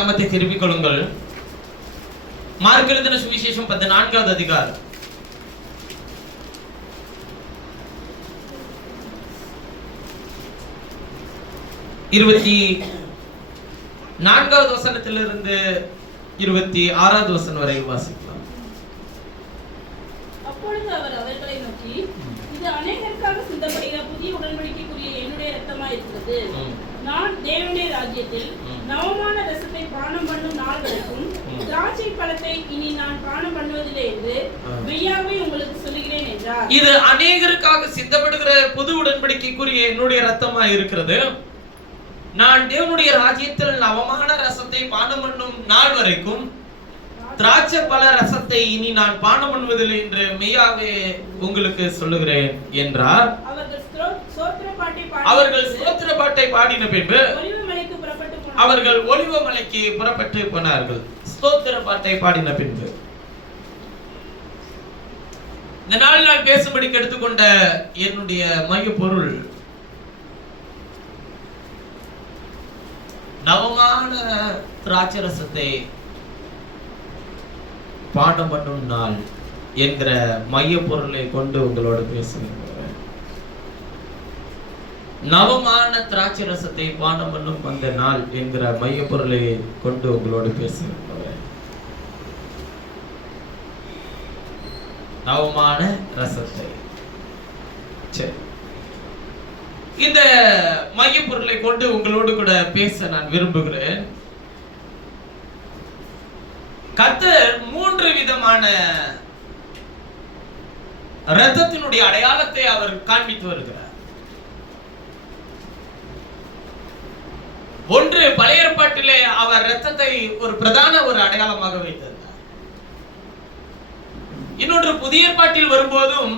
நாமத்தை திருப்பிக் கொள்ளுங்கள். மார்க் எழுதின சுவிசேஷம் 14வது அதிகாரம் 24வது வசனத்திலிருந்து 26வது வசனம் வரை வாசிக்கலாம். அப்பொழுது அவர் அவர்களை நோக்கி, இது அநேகருக்காக சிந்தப்படுகிற புதிய உடன்படிக்கைக்குரிய என்னுடைய இரத்தமாய் இருக்கிறது. நான் தேவனுடைய ராஜ்யத்தில் நவமான ரசத்தை பானம் பண்ணும் நாள் வரைக்கும் திராட்சை பழத்தை இனி நான் பானம் பண்ணுவதில்லை என்று மெய்யாகவே உங்களுக்கு சொல்லுகிறேன் என்றார். இது அநேகருக்காக சிந்தப்படுகிற புது உடன்படிக்கைக்குரிய என்னுடைய இரத்தமாய் இருக்கிறது. நான் தேவனுடைய ராஜ்யத்தில் நவமான ரசத்தை பானம் பண்ணும் நாள் வரைக்கும் திராட்சை பழ ரசத்தை இனி நான் பானம் பண்ணுவதில்லை என்று மெய்யாகவே உங்களுக்கு சொல்லுகிறேன் என்றார். அவர்கள் ஸ்தோத்திர பாட்டை பாடின பின்பு அவர்கள் ஒலிவ மலைக்கு புறப்பட்டு போனார்கள். ஸ்தோத்திர பாட்டை பாடின பின்பு இந்த நாள் நான் பேசும்படிக்கு எடுத்துக்கொண்ட என்னுடைய மைய பொருள் நவமான திராட்சை ரசத்தை பானம் பண்ணும் நாள் என்கிற மைய பொருளை கொண்டு உங்களோடு பேசுகிறேன். நவமான திராட்சை ரசத்தை பானம் பண்ணும் அந்த நாள் என்கிற மைய பொருளை கொண்டு உங்களோடு பேசுகிறேன். நவமான ரசத்தை, சரி, இந்த மைய பொருளை கொண்டு உங்களோடு கூட பேச நான் விரும்புகிறேன். கர்த்தர் 3 விதமான இரத்தத்தினுடைய அடையாளத்தை அவர் காண்பித்து வருகிறார். ஒன்று, பழைய ஏற்பாட்டிலே அவர் இரத்தத்தை ஒரு பிரதான ஒரு அடையாளமாக வைத்திருந்தார். இன்னொன்று, புதிய ஏற்பாட்டில் வரும்போதும்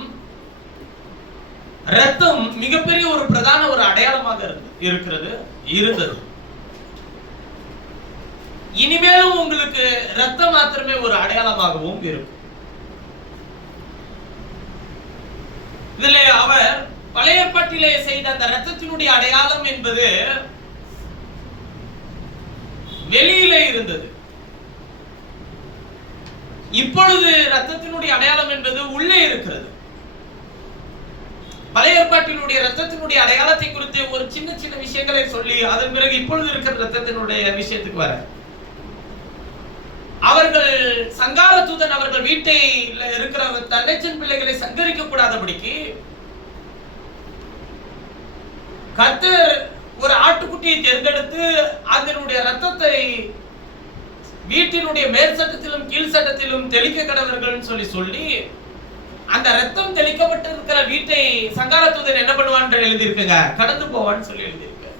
இரத்தம் மிகப்பெரிய ஒரு பிரதான ஒரு அடையாளமாக இருந்தது. இனிமேலும் உங்களுக்கு இரத்தம் மாத்திரமே ஒரு அடையாளமாகவும் இருக்கும். இதுல அவர் பழைய ஏற்பாட்டிலே செய்த அந்த இரத்தத்தினுடைய அடையாளம் என்பது வெளியிலே இருந்தது. இப்பொழுது இரத்தத்தினுடைய அடையாளம் என்பது உள்ளே இருக்கிறது. பழைய ஏற்பாட்டினுடைய இரத்தத்தினுடைய அடையாளத்தை குறித்து ஒரு சின்ன சின்ன விஷயங்களை சொல்லி அதன் பிறகு இப்பொழுது இருக்கிற இரத்தத்தினுடைய விஷயத்துக்கு வர, அவர்கள் சங்கார தூதன் அவர்கள் வீட்டில் இருக்கிற தன்னைச்சன் பிள்ளைகளை சங்கரிக்க கூடாதபடிக்கு கர்த்தர் ஒரு ஆட்டுக்குட்டியை தேர்ந்தெடுத்து அதனுடைய ரத்தத்தை வீட்டினுடைய மேல் சட்டத்திலும் கீழ் சட்டத்திலும் தெளிக்க கடவர்கள் சொல்லி அந்த ரத்தம் தெளிக்கப்பட்டிருக்கிற வீட்டை சங்கார தூதன் என்ன பண்ணுவான்னு எழுதியிருக்குங்க, கடந்து போவான்னு சொல்லி எழுதியிருக்கு.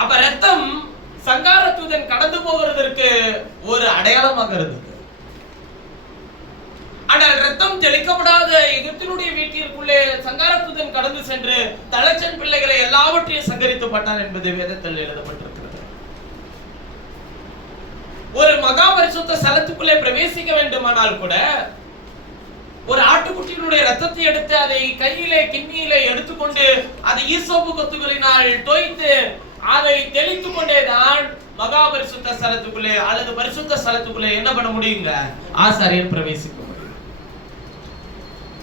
அப்ப ரத்தம் சங்கார தூதன் கடந்து போவதற்கு ஒரு அடையாளமாக இருந்தது. ஆனால் ரத்தம் தெளிக்கப்படாத எகிப்தினுடைய வீட்டிற்குள்ளே சங்கார தூதன் கடந்து சென்று தலச்சன் பிள்ளைகளை எல்லாவற்றையும் சங்கரித்து பட்டான் என்பது வேதத்தில் எழுதப்பட்டிருக்கிறது. ஒரு மகா பரிசுத்த ஸ்தலத்துக்குள்ளே பிரவேசிக்க வேண்டுமானால் கூட ஒரு ஆட்டுக்குட்டியினுடைய ரத்தத்தை எடுத்து அதை கையிலே கிண்ணியிலே எடுத்துக்கொண்டு அதை ஈசோப்பு கொத்துகளினால் தோய்த்து அதை தெளித்துக் கொண்டேதான் மகா பரிசுத்த ஸ்தலத்துக்குள்ளே அல்லது பரிசுத்த ஸ்தலத்துக்குள்ளே என்ன பண்ண முடியுங்க, ஆசாரியர் பிரவேசிக்க முடியும்.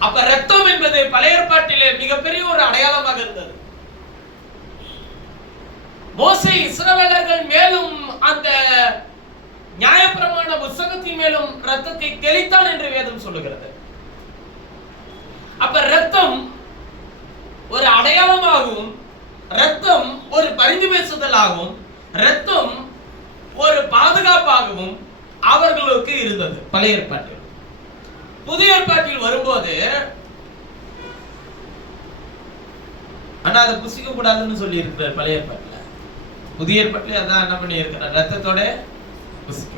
அப்ப ரத்தம் என்பது பழைய ஏற்பாட்டிலே மிகப்பெரிய ஒரு அடையாளமாக இருந்தது. மோசே இஸ்ரவேலர்கள் மேலும் அந்த நியாயப்பிரமாண புத்தகத்தின் மேலும் ரத்தத்தை தெளித்தான் என்று வேதம் சொல்லுகிறது. அப்ப ரத்தம் ஒரு அடையாளமாகவும், ரத்தம் ஒரு பரிந்து பேசுதலாகவும், ரத்தம் ஒரு பாதுகாப்பாகவும் அவர்களுக்கு இருந்தது பழைய ஏற்பாட்டில். புதிய ஏற்பாட்டில் வரும்போது ஆனா அதை புசிக்க கூடாதுன்னு சொல்லி இருக்கிறார் பழைய ஏற்பாட்டில். புதிய ஏற்பாட்டில் அதான் என்ன பண்ணி இருக்கிறார், ரத்தத்தோட புசிக்க.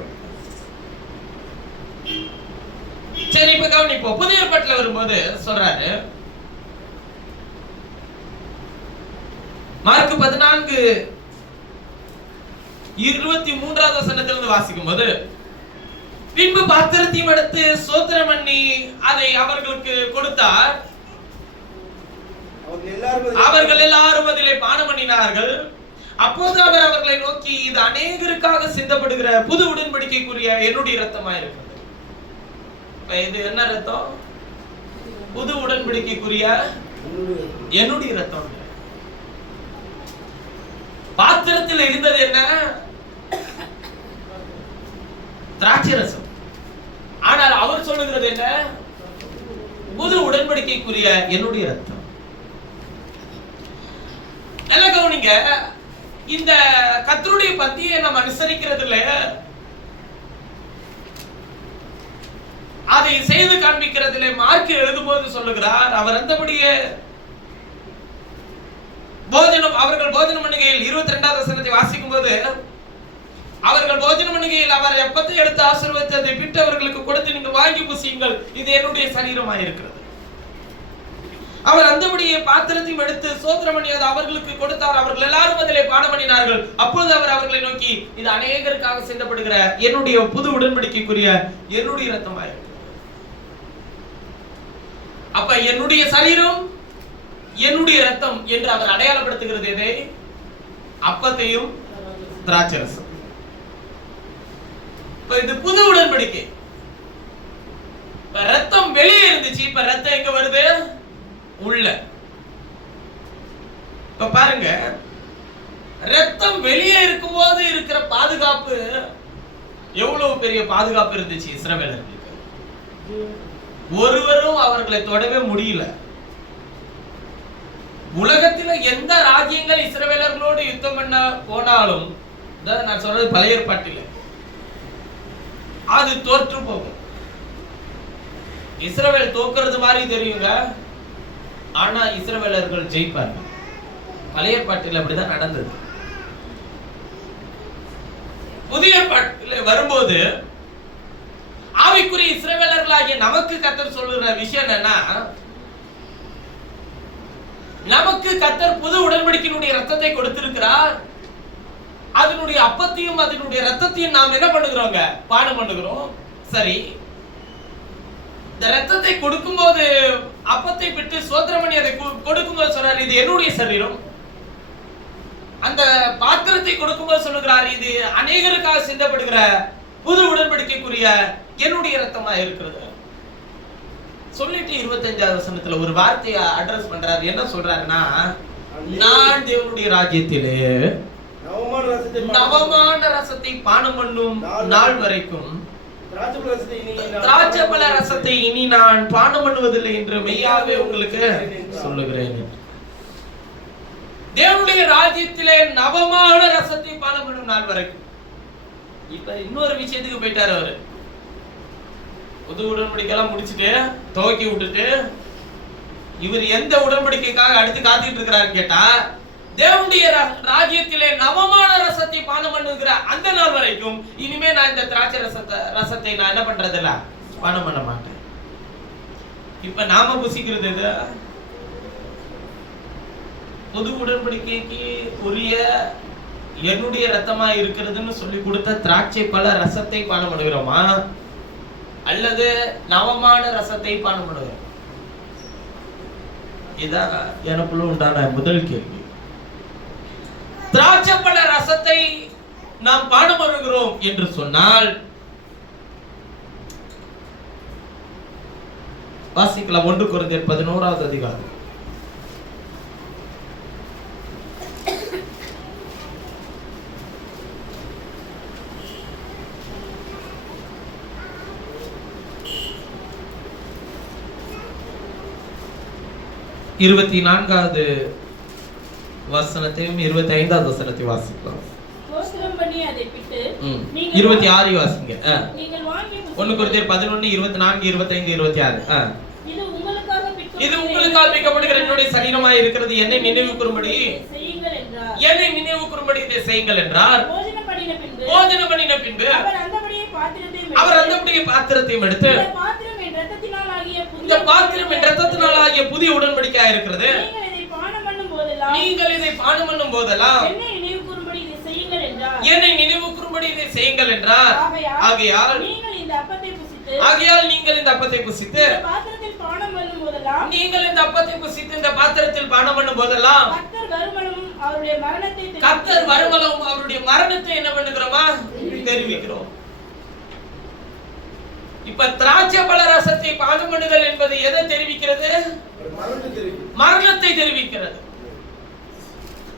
சரி, இப்ப கவனிப்போம். புதிய ஏற்பாட்டில் வரும்போது சொல்றாரு, மார்க் 14:23வது வசனத்திலிருந்து வாசிக்கும் போது, பின்பு பாத்திரத்தையும் எடுத்து ஸ்தோத்திரம் பண்ணி அதை அவர்களுக்கு கொடுத்தார். அவர்கள் எல்லாரும் அதிலே பானம் பண்ணினார்கள். அப்போது அவர் அவர்களை நோக்கி, இது அநேகருக்காக சிந்தப்படுகிற புது உடன்படிக்கைக்குரிய என்னுடைய இரத்தமா இருக்கிறது. இது என்ன ரத்தம்? புது உடன்படிக்கைக்குரிய என்னுடைய ரத்தம். பாத்திரத்தில் இருந்தது என்ன? திராட்சை ரசம். ஆனால் அவர் சொல்லுகிறது என்ன? புது உடன்படிக்கைக்குரிய என்னுடைய ரத்தம். நல்ல கவனிங்க, இந்த கர்த்தருடைய பந்தியை நாம் அனுசரிக்கிறதுல அதை செய்து காண்பிக்கிறதிலே மார்க் எழுதும்போது சொல்லுகிறார், அவர் அந்தபடியே அவர்கள் போஜனம் பண்ணுகையில் 22வது வசனத்தை வாசிக்கும் போது, அவர்கள் போஜனம் பண்ணுகையில் அவர் எப்பத்தை எடுத்து ஆசீர்வதித்து அதை பிட்டு அவர்களுக்கு கொடுத்து, நீங்கள் வாங்கி புசியுங்கள், இது என்னுடைய சரீரமாய் இருக்கிறது. அவர் அந்தபடியே பாத்திரத்தையும் எடுத்து ஸ்தோத்திரம் பண்ணி அதை அவர்களுக்கு கொடுத்தார். அவர்கள் எல்லாரும் அதிலே பானம் பண்ணினார்கள். அப்பொழுது அவர் அவர்களை நோக்கி, இது அநேகருக்காக சிந்தப்படுகிற என்னுடைய புது உடன்படிக்கைக்குரிய என்னுடைய இரத்தமாய் இருக்கிறது. அப்ப என்னுடைய சரீரம், என்னுடைய ரத்தம் என்று அவர் அடையாளப்படுத்துகிறது எதை? அப்பத்தையும் திராட்சை ரசம். இது புது உடன்படிக்கை. ரத்தம் வெளியே இருந்துச்சு, இப்ப ரத்தம் எங்க வருது? உள்ள. இப்ப பாருங்க, ரத்தம் வெளியே இருக்கும்போது இருக்கிற பாதுகாப்பு எவ்வளவு பெரிய பாதுகாப்பு இருந்துச்சு இஸ்ரவேலர்களுக்கு. ஒருவரும் அவர்களை தொடவே முடியல. உலகத்தில் எந்த ராஜ்யங்கள் இஸ்ரவேலர்களோடு யுத்தம் பண்ண போனாலும், நான் சொல்றது பழைய ஏற்பாட்டில், அது தோற்று போகும். இஸ்ரவேல் தோக்குறது மாதிரி தெரியுங்க, ஆனா இஸ்ரவேலர்கள் ஜெயிப்பார்கள். பழைய ஏற்பாட்டில் அப்படிதான் நடந்தது. புதிய ஏற்பாட்டில் வரும்போது ஆவிக்குரிய இஸ்ரவேலர்களாகிய நமக்கு கர்த்தர் சொல்லுற விஷயம் என்னன்னா, நமக்கு கர்த்தர் புது உடன்படிக்கையினுடைய ரத்தத்தை கொடுத்திருக்கிறார். அதனுடைய அப்பத்தையும் அதனுடைய ரத்தத்தையும் நாம் என்ன பண்ணுகிறோங்க? பானம் பண்ணுகிறோம். சரி, இந்த ரத்தத்தை கொடுக்கும்போது, அப்பத்தை விட்டு ஸ்தோத்திரம் பண்ணி அதை கொடுக்கும்போது சொல்றார், இது என்னுடைய சரீரம். அந்த பாத்திரத்தை கொடுக்கும்போது சொல்லுகிறார், இது அநேகருக்காக சிந்தப்படுகிற புது உடன்படிக்கைக்குரிய என்னுடைய இரத்தமா இருக்கிறது. சொல்லிட்டு 25வது வசனத்துல ஒரு வார்த்தையை அட்ரஸ் பண்றாரு. என்ன சொல்றாருன்னா, நான் தேவனுடைய ராஜ்யத்திலே நவமான ரசத்தை பானம் பண்ணும் நாள் வரைக்கும் திராட்சைப்பழ ரசத்தை இனி நான் பானம் பண்ணுவதில்லை என்று மெய்யாவே உங்களுக்கு சொல்லுகிறேன். தேவனுடைய ராஜ்யத்திலே நவமான ரசத்தை பானம் பண்ணும் நாள் வரைக்கும். இப்ப இன்னொரு விஷயத்துக்கு போயிட்டாரு அவரு. புது உடன்படிக்கைலாம் முடிச்சுட்டு துவக்கி விட்டுட்டு இவர் எந்த உடன்படிக்கைக்காக அடுத்து காத்துக்கிட்டு இருக்கிறாருன்னு கேட்டா, தேவனுடைய ராஜ்யத்திலே நவமான ரசத்தை பானம் பண்ணுகிற அந்த நாள் வரைக்கும் இனிமே நான் இந்த திராட்சை ரசத்தை நான் என்ன பண்றது இல்ல, பானம் பண்ண மாட்டேன். இப்ப நாம புசிக்கிறது இது புது உடன்படிக்கைக்கு உரிய என்னுடைய ரத்தமா இருக்கிறதுன்னு சொல்லி கொடுத்த திராட்சை பழ ரசத்தை பானம் பண்ணுகிறோமா, அல்லது நவமான ரசத்தை பானம் பண்ணுகிறோம்? இதான் எனக்குள்ள உண்டான முதல் கேள்வி. திராட்சை பழ ரசத்தை நாம் பானம் பண்ணுகிறோம் என்று சொன்னால், வாசிக்கலாம் 1 கொரிந்தியர் 11வது அதிகாரம். இருபத்தி 4வது வசனத்தையும் 25வது வசனத்தையும் வாசிக்கலாம். 26 வாசிங்க. 1 கொரிந்தியர் 11 24 25 26. இது உங்களுக்காக பிக்கப்படுகிற என்னுடைய சரீரமாய் இருக்கிறது, என்னை நினைவு கூறும்படி இதை செய்யுங்கள் என்றார். போஜனம் பண்ணின பின்பு அவர் அந்தபடியே பாத்திரத்தையும் எடுத்து, இந்த பாத்திரம் என் இரத்தத்தினால் ஆகிய புதிய உடன்படிக்கையா இருக்கிறது, நீங்கள் இதை பானம் பண்ணும் போதெல்லாம் என்னை நினைவு கூறும்படி இதை செய்யுங்கள் என்றார். ஆகையால் நீங்கள் இந்த அப்பத்தை புசித்து புசித்து ஆகையால் நீங்கள் இந்த அப்பத்தை புசித்து இந்த பாத்திரத்தில் பானம் பண்ணும் போதெல்லாம் நீங்கள் இந்த அப்பத்தை புசித்து இந்த பாத்திரத்தில் பானம் பண்ணும் போதெல்லாம் கர்த்தர் வருமளவும் அவருடைய மரணத்தை கர்த்தர் வருமளவும் அவருடைய மரணத்தை என்ன பண்ணுகிறோமா தெரிவிக்கிறோம். இப்ப திராட்சை பழ ரசத்தை பானம் பண்ணுதல் என்பது எதை தெரிவிக்கிறது? மரணத்தை தெரிவிக்கிறது.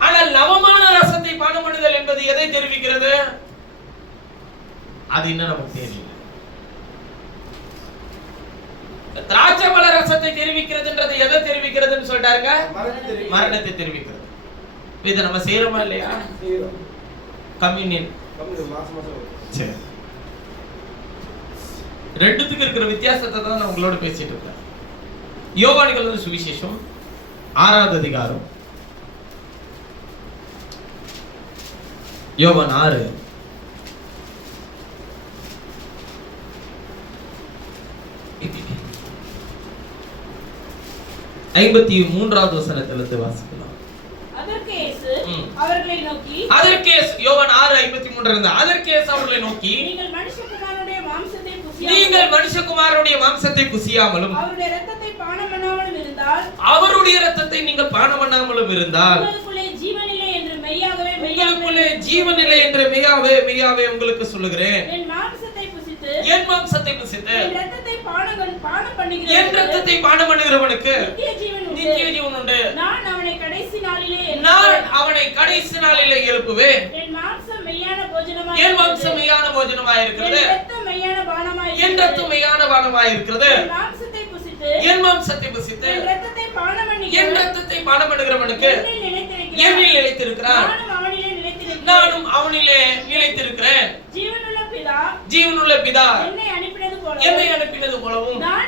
ஆனால் நவமான ரசத்தை பானம் பண்ணுதல் என்பது எதை தெரிவிக்கிறது? அது இன்னும் நமக்கு தெரியல. திராட்சை பழ ரசத்தை தெரிவிக்கிறதுன்றது எதை தெரிவிக்கிறதுன்னு சொல்றாங்க? மரணத்தை தெரிவிக்கிறது. இதை நம்ம செய்யறோமா இல்லையா? கம்யூனியன் சரி, ரெண்டுத்துக்கு இருக்கிற வித்தியாசத்தை தான் நான் உங்களோட பேசிட்டு இருக்கேன். யோவான் சுவிசேஷம் 6வது அதிகாரம், யோவான் 6 53வது வசனத்திலிருந்து வாசிக்கலாம். அதற்கு இயேசு அவர்களை நோக்கி, யோவான் 6:53 இருந்து, அதற்கு இயேசு அவர்களை நோக்கி, நீங்கள் மனுஷகுமாரனுடைய மாம்சத்தை புசியாமலும் அவருடைய இரத்தத்தை பானம் பண்ணாமலும் இருந்தால், அவருடைய இரத்தத்தை நீங்கள் பானம் பண்ணாமலும் இருந்தால், உங்களுக்குள்ளே ஜீவன் இல்லை என்று மெய்யாகவே மெய்யாகவே உங்களுக்கு சொல்லுகிறேன், என் மாம்சத்தை புசித்து என் இரத்தத்தை பானம் பண்ணுகிறவனுக்கு நித்திய ஜீவன் உண்டு. நான் அவனை கடைசி நாளிலே எழுப்புவேன். என் மாம்சம் மெய்யான போஜனமாய் இருக்கிறது, என் இரத்தம் மெய்யான பானமாய் இருக்கிறது. என் மாம்சத்தை புசித்து என் இரத்தத்தை பானம் பண்ணுகிறவனுக்கு என்னில் நிலைத்திருக்கிறான், நானும் அவனிலே நிலைத்திருக்கிறேன். ஜீவனுள்ள பிதா என்னை அனுப்பினது போலவும் நான்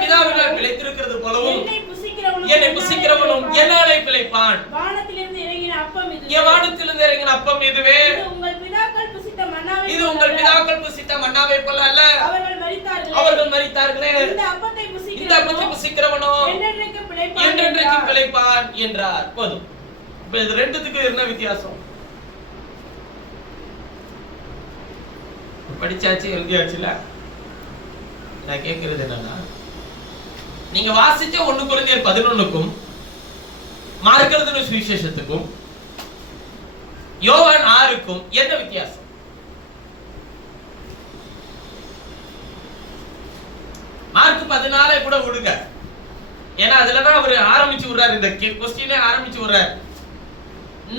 பிதாவினால் பிழைத்திருக்கிறது போலவும் என்னை புசிக்கிறவனும் என்னாலே பிழைப்பான். வானத்திலிருந்து இறங்கின அப்பம் இதுவே. இது உங்கள் பிதாக்கள் புசித்த மன்னாவை போல அல்ல, அவர்கள் மரித்தார்களே. இந்த அப்பத்தை புசிக்கிறவனோ என்றென்றைக்கும் பிழைப்பான் என்றார். போதும். இப்ப இது ரெண்டுத்துக்கு என்ன வித்தியாசம்? படிச்சாச்சு, எழுதியாச்சுல. நான் கேட்கிறது என்னன்னா, நீங்க வாசிச்ச 1 கொரிந்தியர் 11க்கும் மார்க் எழுதின சுவிசேஷத்துக்கும் யோவான் 6க்கும் என்ன வித்தியாசம்? மார்க் 14 கூட விடுங்க, ஏன்னா அதுலதான் அவர் ஆரம்பிச்சு விடுறாரு, இந்த கொஸ்டினே ஆரம்பிச்சு விடுறாரு.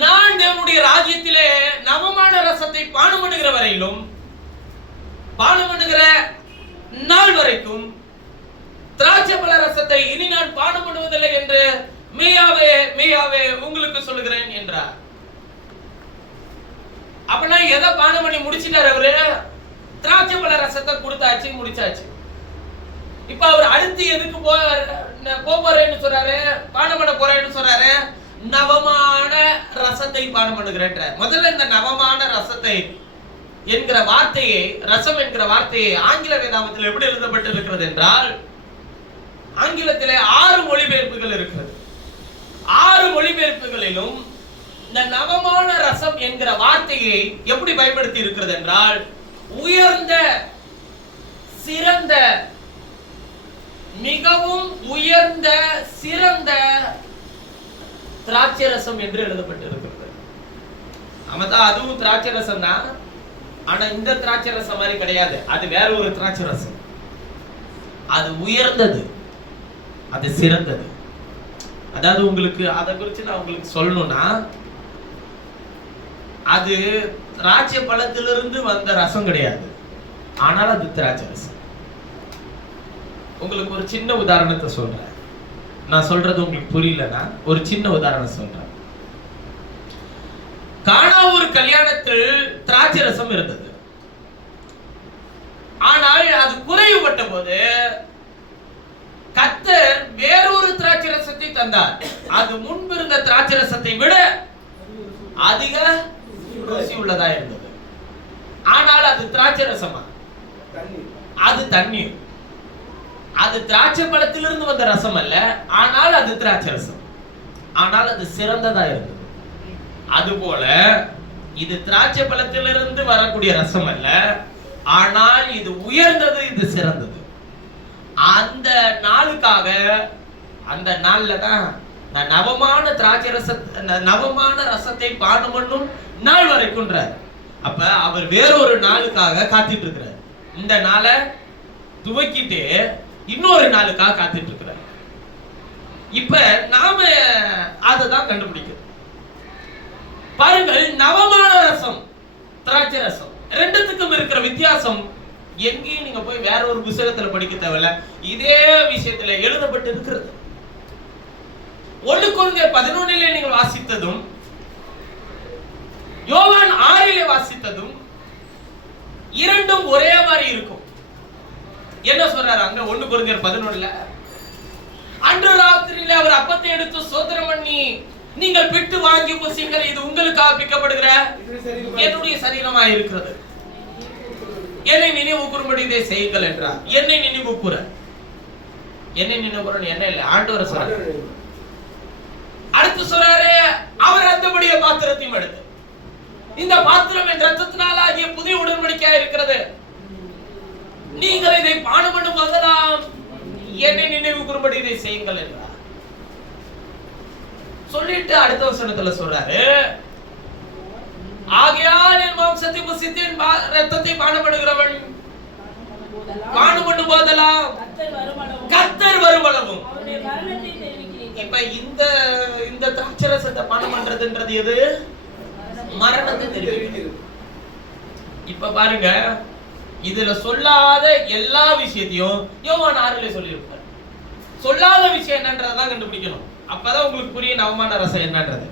நான் தேவனுடைய ராஜ்யத்திலே நவமான ரசத்தை பானம் பண்ணுகிற வரையிலும், பானம் பண்ணுகிற நாள் வரைக்கும் திராட்சை பழ ரசத்தை இனி நான் பானம் பண்ணுவதில்லை என்று மெய்யாவே உங்களுக்கு சொல்லுகிறேன் என்றார். அப்பனா எதை பானம் பண்ணி முடிச்சிட்டாரு அவரு? திராட்சை பழ ரசத்தை கொடுத்தாச்சு, முடிச்சாச்சு. இப்ப அவர் அடுத்து எதுக்கு போறேன்னு சொல்றாரு? பானம் பண்ண போறேன்னு சொல்றாரு. நவமான ரசத்தை பானம் பண்ணுகிறேன். முதல்ல இந்த நவமான ரசத்தை என்கிற வார்த்தையை, ரசம் என்கிற வார்த்தையை ஆங்கில வேதாகமத்தில் எப்படி எழுதப்பட்டிருக்கிறது என்றால், ஆங்கிலத்திலே 6 மொழிபெயர்ப்புகள் இருக்கிறது. 6 மொழிபெயர்ப்புகளிலும் இந்த நவமான ரசம் என்கிற வார்த்தையை எப்படி பயன்படுத்தி இருக்கிறது என்றால், உயர்ந்த, சிறந்த, மிகவும் உயர்ந்த, சிறந்த திராட்சை ரசம் என்று எழுதப்பட்டிருக்கிறது. ஆமாதான், அதுவும் திராட்சை ரசம் தான். ஆனா இந்த திராட்சை ரசம் மாதிரி கிடையாது. அது வேற ஒரு திராட்சை ரசம். அது உயர்ந்தது, அது சிறந்தது. அதாவது உங்களுக்கு அதை குறித்து நான் உங்களுக்கு சொல்லணும்னா, அது திராட்சை பழத்திலிருந்து வந்த ரசம் கிடையாது, ஆனால் அது திராட்சை ரசம். உங்களுக்கு ஒரு சின்ன உதாரணத்தை சொல்றேன். நான் சொல்றது உங்களுக்கு புரியலன்னா ஒரு சின்ன உதாரணம் சொல்றேன். கானா ஒரு கல்யாணத்தில் திராட்சை ரசம் இருந்தது. ஆனால் அது குறைவுபட்ட போது கர்த்தர் வேறொரு திராட்சை ரசத்தை தந்தார். அது முன்பு இருந்த திராட்சை ரசத்தை விட அதிக ருசி உள்ளதா இருந்தது. ஆனால் அது திராட்சை ரசமா? அது தண்ணீர். அது திராட்சை பழத்திலிருந்து வந்த ரசம் அல்ல, ஆனால் அது திராட்சை ரசம். ஆனால் அது சிறந்ததா இருந்தது. அதுபோல இது திராட்சை பழத்திலிருந்து வரக்கூடிய ரசம் அல்ல, ஆனால் இது உயர்ந்தது, இது சிறந்தது. அந்த நாளுக்காக, அந்த நாள்ல தான் நான் நவமான ரசத்தை பானம் பண்ணும் நாள் வரைக்கும்ன்றார். அப்ப அவர் வேறொரு நாளுக்காக காத்துட்டு இருக்கிறார். இந்த நாளை துவக்கிட்டு இன்னொரு நாளுக்காக காத்துட்டு இருக்கிறார். இப்ப நாம அததான் கண்டுபிடிக்கிறோம். பாருங்கள், நவமான ரசம், திராட்சை ரசம், ரெண்டுத்துக்கும் இருக்கிற வித்தியாசம் எங்கேயும் நீங்க போய் வேற ஒரு புத்தகத்துல படிக்க தேவையில்ல. இதே விஷயத்துல எழுதப்பட்டு இருக்கிறது. 1 கொரிந்தியர் 11 நீங்கள் வாசித்ததும் யோவான் 6 வாசித்ததும் இரண்டும் ஒரே மாதிரி இருக்கும். என்ன சொல்றாரு அங்க 1 கொரிந்தியர் 11? அன்று ராத்திரியிலே அவர் அப்பத்தை எடுத்து ஸ்தோத்திரம் பண்ணி, நீங்கள் பிட்டு வாங்கி புசிங்கள், இது உங்களுக்காக பிக்கப்படுகிற என்னுடைய சரீரமாக இருக்கிறது, என்னை நினைவு கூறும்படி இதை செய்யுங்கள் என்றார். என்னை நினைவு கூற, என்னை நினைவு கூற என்ன இல்லை, ஆண்டவர் சொல்றாரு. அடுத்து சொல்றாரு, அவர் அந்தபடிய பாத்திரத்தையும் எடுத்து, இந்த பாத்திரம் என் ரத்தத்தினால் ஆகிய புதிய உடன்படிக்கையாக இருக்கிறது, நீங்கள் இதை பானம் பண்ணும் போதெல்லாம் என்னை நினைவு கூறும்படி இதை செய்யுங்கள் என்றார். சொல்லிட்டு அடுத்த வசனத்துல சொல்றாரு, ஆகையால் என் மாம்சத்தை புசித்து என் ரத்தத்தை பானம் பண்ணுகிறவன் பானம் பண்ணும் போதெல்லாம் கர்த்தர் வருமளவும். இப்ப இந்த திராட்சை ரசத்தை பானம் பண்றதுன்றது எது? மரணத்தை தெரிவிக்கிறது. இப்ப பாருங்க, இதுல சொல்லாத எல்லா விஷயத்தையும் யோவான் 6 சொல்லியிருப்பார். சொல்லாத விஷயம் என்னன்றதான் கண்டுபிடிக்கணும். அப்பதான் உங்களுக்கு புரிய நவமான ரசம் என்னன்றது.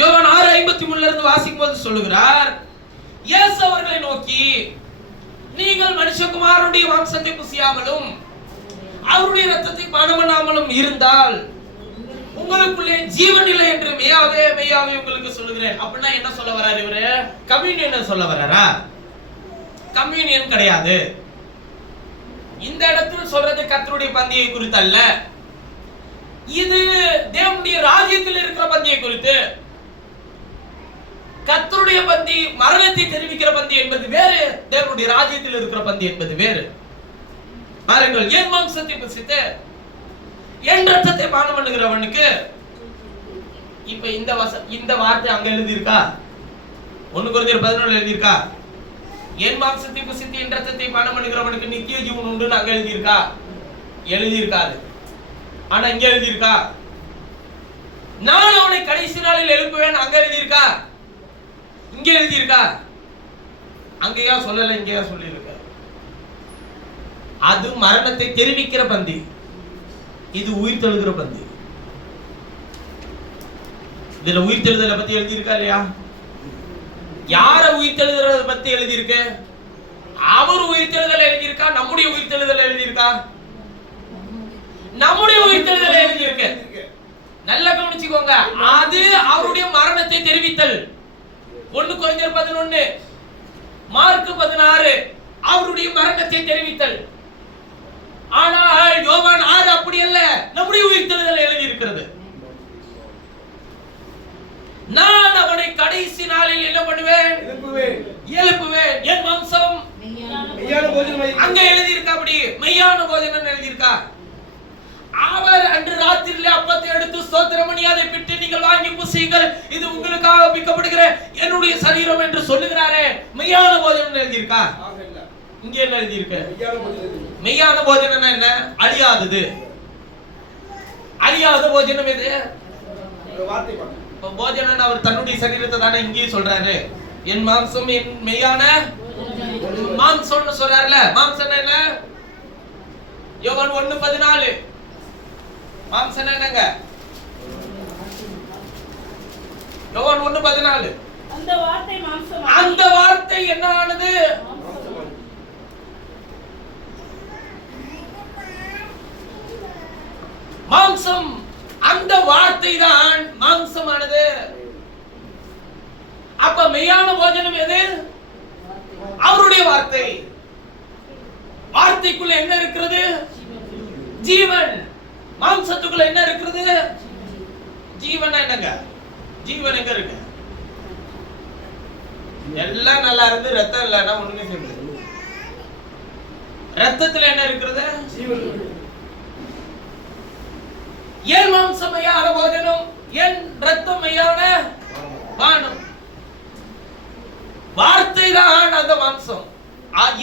யோவான் 6:53 இருந்து வாசிக்கும் போது சொல்லுகிறார், இயேசு அவர்களை நோக்கி, நீங்கள் மனுஷகுமாரனுடைய மாம்சத்தை புசியாமலும் அவருடைய ரத்தத்தை பானம் பண்ணாமலும் இருந்தால் உங்களுக்குள்ளே ஜீவன் இல்லை என்று மெய்யாவே மெய்யாவே உங்களுக்கு சொல்லுகிறேன். அப்படின்னா என்ன சொல்ல வர்றாரு இவரு? கம்யூனியன் சொல்ல வர்றாரா? கம்யூனியன் கிடையாது. இந்த இடத்தில் சொல்றது கர்த்தருடைய பந்தியை குறித்து அல்ல, இது தேவனுடைய ராஜ்யத்தில் இருக்கிற பந்தியை குறித்து. கர்த்தருடைய பந்தி மரணத்தை தெரிவிக்கிற பந்தி என்பது வேறு, தேவனுடைய ராஜ்யத்தில் இருக்கிற பந்தி என்பது வேறு. பாருங்கள், என் மாம்சத்தை புசித்து என் ரத்தத்தை பானம் பண்ணுகிறவனுக்கு, இப்ப இந்த வார்த்தை அங்க எழுதி இருக்கா? 1 கொரிந்தியர் 11 எழுதி இருக்கா? என் மாம்சத்தை புசித்து என் ரத்தத்தை பானம் பண்ணுகிறவனுக்கு நித்திய ஜீவன் உண்டு அங்க எழுதி இருக்கா? எழுதி இருக்காது. ஆனா இங்க எழுதி இருக்கா? நான் அவனை கடைசி நாளில் எழுப்புவேன் அங்க எழுதி இருக்கா? இங்க எழுதி இருக்கா? அங்கேயா சொல்லல, இங்கேயா சொல்லி இருக்க. அது மரணத்தை தெரிவிக்கிற பந்தி, இது உயிர் தெழுகிற பந்தி. இதுல உயிர் தெழுதலை பத்தி எழுதி இருக்கா இல்லையா? யார உயிர் தெழுகிறத பத்தி எழுதி இருக்கு? அவர் உயிர் தெழுதலை எழுதி இருக்கா? நம்முடைய உயிர் தெழுதலை எழுதி இருக்கா? நம்முடைய உயிர் தெழுதலை எழுதி இருக்கு. நல்லா கவனிச்சுக்கோங்க. அது அவருடைய மரணத்தை தெரிவித்தல். 1 கொரிந்தியர் 11, மார்க் 16 அவருடைய மரணத்தை தெரிவித்தல். ஆனால் யோவான் 6 அப்படி அல்ல, நம்முடைய உயிர்த்தெழுதல் எழுதி இருக்கிறது. நான் அவனை கடைசி நாளில் என்ன பண்ணுவேன்? எழுப்புவேன். என் மாம்சம் அங்க எழுதி இருக்கா? அப்படி மெய்யான போஜனம் எழுதி இருக்கா? அவர் அன்று ராத்திரியிலே அப்பத்தை எடுத்து ஸ்தோத்திரம் பண்ணி அதை பிட்டு நீங்கள் வாங்கி புசியுங்கள், இது உங்களுக்காக பிக்கப்படுகிற என்னுடைய சரீரம் என்று சொல்லுகிறாரே, மெய்யான போஜனம் எழுதி இருக்கா? இங்க என்ன எழுதி இருக்கு? மெய்யான போஜனம் என்ன? அழியாதது. அழியாத போஜனம் எது? போஜனம் அவர் தன்னுடைய சரீரத்தை தானே இங்கேயும் சொல்றாரு. என் மாம்சம் என் மெய்யான மாம்சம்னு சொல்றாருல. மாம்சம் என்ன? யோவான் 1:14 மாம்சம் என்னங்க? யோவான் 1:14 அந்த வார்த்தை என்ன ஆனது? மாம்சம். அந்த வார்த்தை தான் மாம்சமானது. அப்ப மெய்யான போஜனம் எது? அவருடைய வார்த்தை. வார்த்தைக்குள்ள என்ன இருக்கிறது? ஜீவன். மாம்சத்துக்குள்ள என்ன இருக்கிறது? ஜீவன். என்னங்க ஜீவன்? எங்க இருக்கு? எல்லாம் நல்லா இருந்து ரத்தம் இல்லைன்னா ஒண்ணுமே செய்ய முடியாது. ரத்தத்துல என்ன இருக்கிறது? என் மாம்சமையான போஜனம், என் ரத்தமையான பானம். வார்த்தை தான் அந்த மாம்சம்.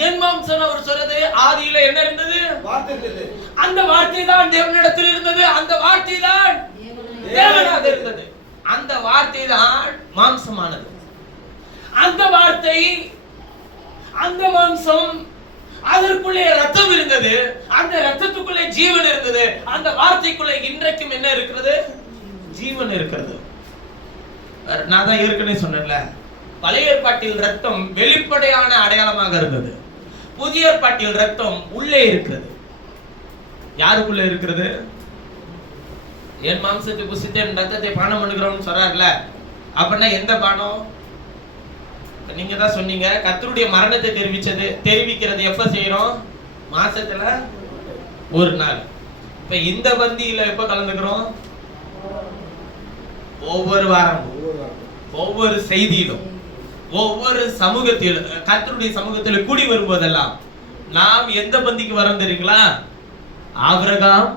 என் மாம்சம் அவர் சொல்றது, ஆதியில என்ன இருந்தது? அந்த வார்த்தை தான் தேவனிடத்தில் இருந்தது. அந்த வார்த்தை தான் தேவனாக இருந்தது. அந்த வார்த்தை தான் மாம்சமானது. அந்த வார்த்தை, அந்த மாம்சம், அதற்குள்ளே ரத்தம் இருந்தது. அந்த ரத்தத்துக்குள்ளே ஜீவன் இருந்தது. அந்த வார்த்தைக்குள்ளே இன்றைக்கும் என்ன இருக்கிறது? ஜீவன் இருக்கிறது. நான் தான் ஏற்கனவே சொன்னேன்ல, பழைய ஏற்பாட்டில் ரத்தம் வெளிப்படையான அடையாளமாக இருந்தது. புதிய ஏற்பாட்டில் ரத்தம் உள்ளே இருக்கிறது. யாருக்குள்ள இருக்கிறது? என் மாம்சத்தை புசித்து என் ரத்தத்தை பானம் பண்ணுகிறோம்னு சொல்றாருல, அப்படின்னா எந்த பானம்? நீங்க தான் சொன்னீங்க, கர்த்தருடைய மரணத்தை தெரிவிக்கிறது எப்ப செய்யறோம்? மாசத்துல ஒரு நாள். இப்ப இந்த பந்தியில எப்ப கலந்துக்கிறோம்? ஒவ்வொரு வாரம், ஒவ்வொரு செய்தியிலும், ஒவ்வொரு சமூகத்திலும், கர்த்தருடைய சமூகத்தில் கூடி வரும்போதெல்லாம் நாம் எந்த பந்திக்கு வரோம் தெரியுங்களா? ஆபிரகாம்,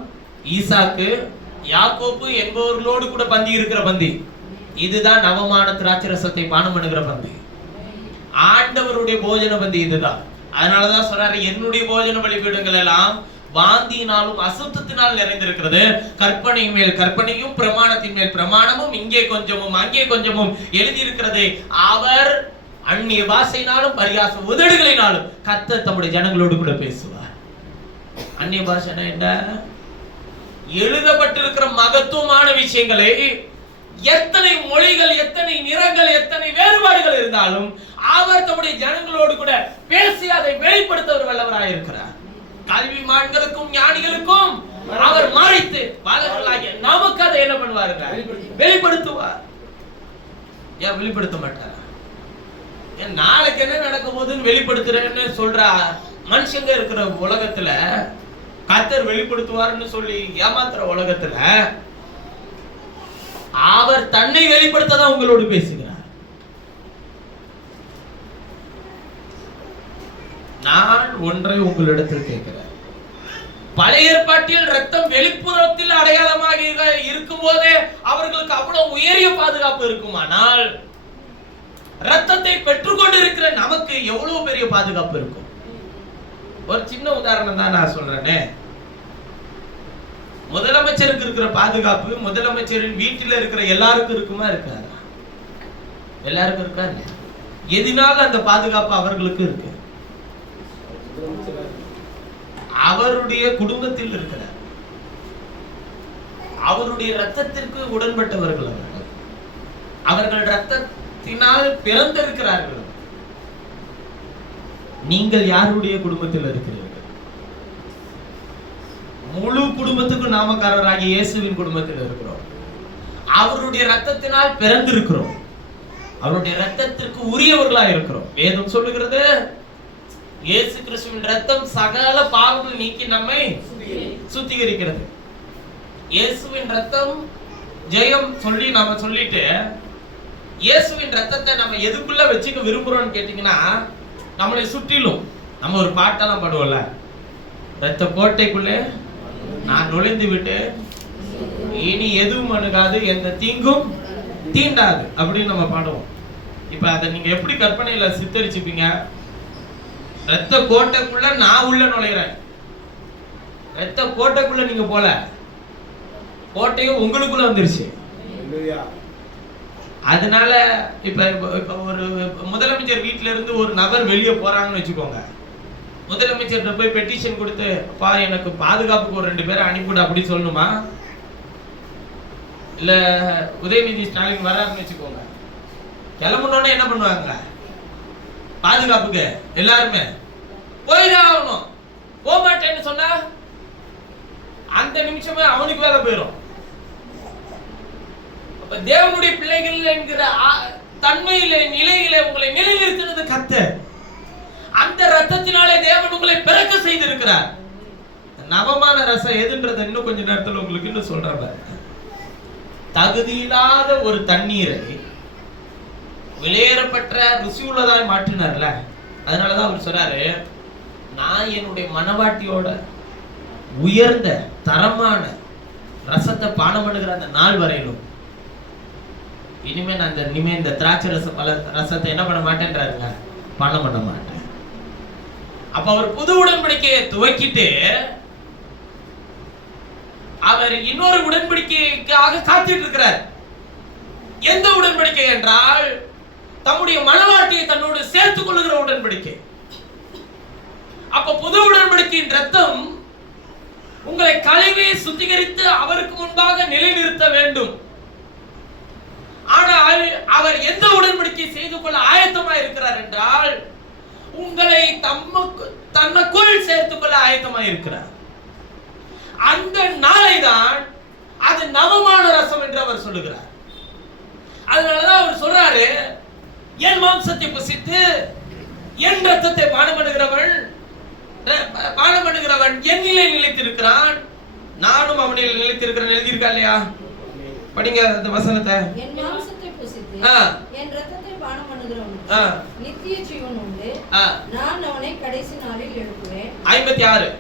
ஈசாக்கு, யாக்கோப்பு என்பவர்களோடு கூட பந்தி இருக்கிற பந்தி. இதுதான் நவமான திராட்சை ரசத்தை பானம் பண்ணுகிற பந்தி. ஆண்டவருடைய போஜன பந்தி இதுதான். அதனாலதான் சொல்றாரு, என்னுடைய போஜன பலிபீடங்கள் எல்லாம் வாந்தியினாலும் அசுத்தத்தினால் நிறைந்திருக்கிறது. கற்பனையின் மேல் கற்பனையும் பிரமாணத்தின் மேல் பிரமாணமும், இங்கே கொஞ்சமும் அங்கே கொஞ்சமும் எழுதி இருக்கிறது. அவர் அந்நிய பாஷையினாலும் பரியாச உதடுகளினாலும் கர்த்தர் தம்முடைய ஜனங்களோடு கூட பேசுவார். அந்நிய பாஷைனா என்ன? எழுதப்பட்டிருக்கிற மகத்துவமான விஷயங்களை, எத்தனை மொழிகள், எத்தனை நிறங்கள், எத்தனை வேறுபாடுகள் இருந்தாலும் அவர் தம்முடைய ஜனங்களோடு கூட பேசி அதை வெளிப்படுத்த வல்லவராய் இருக்கிறார். கல்விமான்களுக்கும் ஞானிகளுக்கும் அவர் மறைத்து பாலகர்களாகிய நமக்கு அதை என்ன பண்ணுவாருங்க? வெளிப்படுத்துவார். ஏன் வெளிப்படுத்த மாட்டார்? நாளைக்கு என்ன நடக்க போகுதுன்னு வெளிப்படுத்துறேன்னு சொல்ற மனுஷங்க இருக்கிற உலகத்துல கர்த்தர் வெளிப்படுத்துவார்னு சொல்லி ஏமாத்துற உலகத்துல அவர் தன்னை வெளிப்படுத்ததான் உங்களோடு பேசுகிறார். நான் ஒன்றை உங்களிடத்தில் கேட்கிறேன். பழைய ஏற்பாட்டில் ரத்தம் வெளிப்புறத்தில் அடையாளமாக இருக்கும் போதே அவர்களுக்கு அவ்வளவு உயரிய பாதுகாப்பு இருக்குமானால், ரத்தத்தை பெற்றுக்கொண்டு இருக்கிற நமக்கு எவ்வளவு பெரிய பாதுகாப்பு இருக்கும்? ஒரு சின்ன உதாரணம் தான் நான் சொல்றேனே. முதலமைச்சருக்கு இருக்கிற பாதுகாப்பு முதலமைச்சரின் வீட்டில் இருக்கிற எல்லாருக்கும் இருக்குமா? இருக்காது. எல்லாருக்கும் இருக்காது. எதனால அந்த பாதுகாப்பு அவர்களுக்கு இருக்கு? அவருடைய குடும்பத்தில் இருக்கிறார். அவருடைய ரத்தத்திற்கு உடன்பட்டவர்கள் அவர்கள். அவர்கள் ரத்தத்தினால் பிறந்திருக்கிறார்கள். நீங்கள் யாருடைய குடும்பத்தில் இருக்கிறீர்கள்? முழு குடும்பத்துக்கும் நாமக்காரராகிய இயேசுவின் குடும்பத்தில் இருக்கிறோம். அவருடைய ரத்தத்தினால் பிறந்திருக்கிறோம். அவருடைய ரத்தத்திற்கு உரியவர்களாக இருக்கிறோம். வேதம் சொல்லுகிறது, இயேசு கிறிஸ்துவின் ரத்தம் சகல பாவங்கள் நீக்கி நம்மை சுத்திகரிக்கிறது. இயேசுவின் ரத்தம் ஜெயம் சொல்லி நாம சொல்லிட்டு, இயேசுவின் ரத்தத்தை நம்ம எதுக்குள்ள வச்சுக்க விரும்புறோம்னு கேட்டீங்கன்னா, நம்மளை சுற்றிலும் நம்ம ஒரு பாட்டெல்லாம் பாடுவோம்ல, ரத்த கோட்டைக்குள்ளே நான் நுழைந்து விட்டு இனி எதுவும் அணுகாது, எந்த தீங்கும் தீண்டாது அப்படின்னு நம்ம பாடுவோம். இப்ப அதை நீங்க எப்படி கற்பனையில சித்தரிச்சுப்பீங்க? ரத்த கோட்டைக்குள்ள நான் உள்ள நுழைகிறேன். ரத்த கோட்டைக்குள்ள நீங்க போல, கோட்டையும் உங்களுக்குள்ள வந்துருச்சு. அதனால இப்ப ஒரு முதலமைச்சர் வீட்டுல இருந்து ஒரு நபர் வெளியே போறாங்கன்னு வச்சுக்கோங்க. முதலமைச்சர் போய் பெட்டிஷன் கொடுத்து, அப்பா எனக்கு பாதுகாப்புக்கு ஒரு 2 பேரை அனுப்பிவிட அப்படி சொல்லணுமா? இல்ல உதயநிதி ஸ்டாலின் வராருன்னு வச்சுக்கோங்க, கிளம்புனோன்னு என்ன பண்ணுவாங்க? பாதுகாப்புக்கு எல்லாருமே போய்தான் ஆகணும். போக மாட்டேன்னு சொன்னா அந்த நிமிஷமே அவனுக்கு வேலை போயிடும். தேவனுடைய பிள்ளைகள் என்கிற தன்மையில நிலையில உங்களை நிலைநிறுத்தினது கர்த்தர். அந்த ரத்தத்தினாலே தேவன் உங்களை பிறக்க செய்திருக்கிறார். நவமான ரசம் எதுன்றத இன்னும் கொஞ்ச நேரத்தில் உங்களுக்கு இன்னும் சொல்றேன். தகுதியில்லாத ஒரு தண்ணீரை வெளியேறப்பட்ட ருசி உள்ளதாய் மாற்றினார்ல. அதனாலதான் அவர் சொல்றாரு, நான் என்னுடைய மனவாட்டியோட உயர்ந்த தரமான ரசத்தை பானம் பண்ணுகிற அந்த நாள் வரையிலும் இனிமே இந்த திராட்சை ரசத்தை என்ன பண்ண மாட்டேன்றாருங்க, பானம் பண்ண மாட்டேன். அப்ப அவர் புது உடன்படிக்கையை துவக்கிட்டு அவர் இன்னொரு உடன்படிக்கைக்காக காத்துட்டு இருக்கிறார். எந்த உடன்படிக்கை என்றால் தம்முடைய மனவாட்டியை தன்னோடு சேர்த்துக் கொள்ளுகிற உடன்படிக்கை. அப்ப புது உடன்படிக்கையின் ரத்தம் உங்களை கழுவி சுத்திகரித்து அவருக்கு முன்பாக நிலைநிறுத்த வேண்டும். ஆனால் அவர் எந்த உடன்படிக்கை செய்து கொள்ள ஆயத்தமா இருக்கிறார் என்றால் உங்களை தன்னுக்குள் சேர்த்துக் கொள்ள ஆயத்தமா இருக்கிறார். அந்த நாளை தான் அது நவமான ரசம் என்று அவர் சொல்லுகிறார். அதனாலதான் அவர் சொல்றாரு, என் மாம்சத்தை புசித்து என் ரத்தத்தை பானம் பண்ணுகிறவன் என்னிலே நிலைத்திருக்கிறான், நானும் அவனில் நிலைத்திருக்கிறேன். எழுதியிருக்கா இல்லையா? படிங்க அந்த வசனத்தை. என் மாம்சத்தை புசித்து என் ரத்தத்தை பானம் பண்ணுகிறவனுக்கு நித்திய ஜீவன் உண்டு, நான் அவனை கடைசி நாளில் எழுப்புவேன். 56.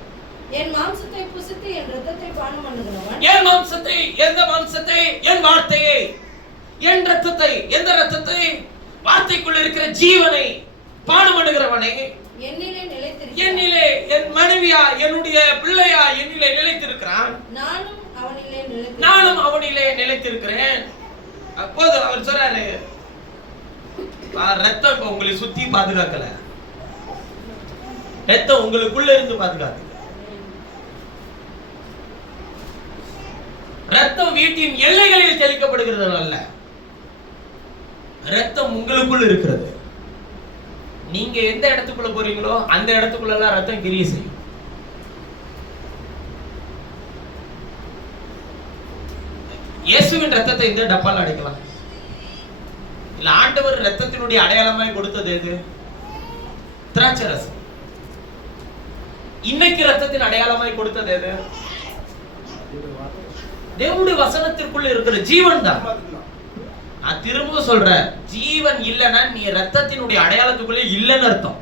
என் மாம்சத்தை புசித்து என் ரத்தத்தை பானம் பண்ணுகிறவன், என் மாம்சத்தை, எந்த மாம்சத்தை? என் வார்த்தையை, என் ரத்தத்தை, எந்த ரத்தத்தை? வார்த்தைக்குள் இருக்கிற ஜீவனை பானம் பண்ணுகிறவனை என்னிலே நிலைத்திருக்கிறான். என்னிலே, என் மனைவியா, என்னுடைய பிள்ளையா என்னிலே நிலைத்திருக்கிறான், நானும் அவனிலே நிலைத்திருக்கிறேன். அப்போது அவர் சொல்றாரு, ரத்தம் இப்ப உங்களை சுத்தி பாதுகாக்கல, ரத்தம் உங்களுக்குள்ள இருந்து பாதுகாக்கல. ரத்தம் வீட்டின் எல்லைகளில் தெளிக்கப்படுகிறது அல்ல, ரத்தம் உங்களுக்குள் இருக்கிறது. நீங்க எந்த இடத்துக்குள்ள போறீங்களோ அந்த இடத்துக்குள்ள எல்லாம் ரத்தம் கிரியை செய்யும். இயேசுவின் ரத்தத்தை இந்த டப்பால அடைக்கலாம். இல்ல ஆண்டவர் ரத்தத்தினுடைய அடையாளமாய் கொடுத்தது எது? திராட்சை ரசம். இன்னைக்கு ரத்தத்தின் அடையாளமாய் கொடுத்தது எது? தேவனுடைய வசனத்திற்குள்ள இருக்கிற ஜீவன் தான். நான் திரும்ப சொல்றேன், ஜீவன் இல்லைன்னா நீ ரத்தத்தினுடைய அடையாளத்துக்குள்ளே இல்லைன்னு அர்த்தம்.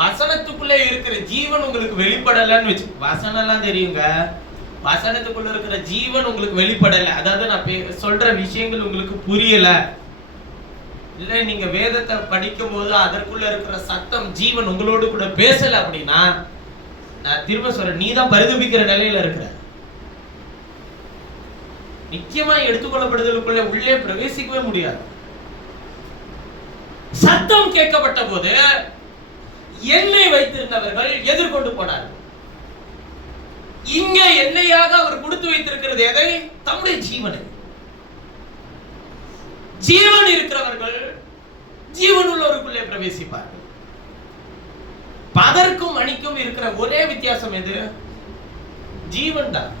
வசனத்துக்குள்ளே இருக்கிற ஜீவன் உங்களுக்கு வெளிப்படலன்னு வச்சு, வசனம் எல்லாம் தெரியுங்க, வசனத்துக்குள்ள இருக்கிற ஜீவன் உங்களுக்கு வெளிப்படல, அதாவது நான் சொல்ற விஷயங்கள் உங்களுக்கு புரியல, இல்ல நீங்க வேதத்தை படிக்கும் போது அதற்குள்ள இருக்கிற சத்தம் ஜீவன் உங்களோடு கூட பேசல அப்படின்னா, நான் திரும்ப சொல்றேன், நீ தான் பரிதபிக்கிற நிலையில இருக்கிற. நிச்சயமா எடுத்துக்கொள்ளப்படுதலுக்குள்ள உள்ளே பிரவேசிக்கவே முடியாது. சத்தம் கேட்கப்பட்ட போது எண்ணெய் வைத்திருந்தவர்கள் எதிர்கொண்டு போனார்கள். இங்க எண்ணெயாக அவர் கொடுத்து வைத்திருக்கிறது எதை? தம்முடைய ஜீவனை. ஜீவன் இருக்கிறவர்கள் ஜீவன் உள்ளவருக்குள்ளே பிரவேசிப்பார்கள். பதற்கும் மணிக்கும் இருக்கிற ஒரே வித்தியாசம் எது? ஜீவன் தான்.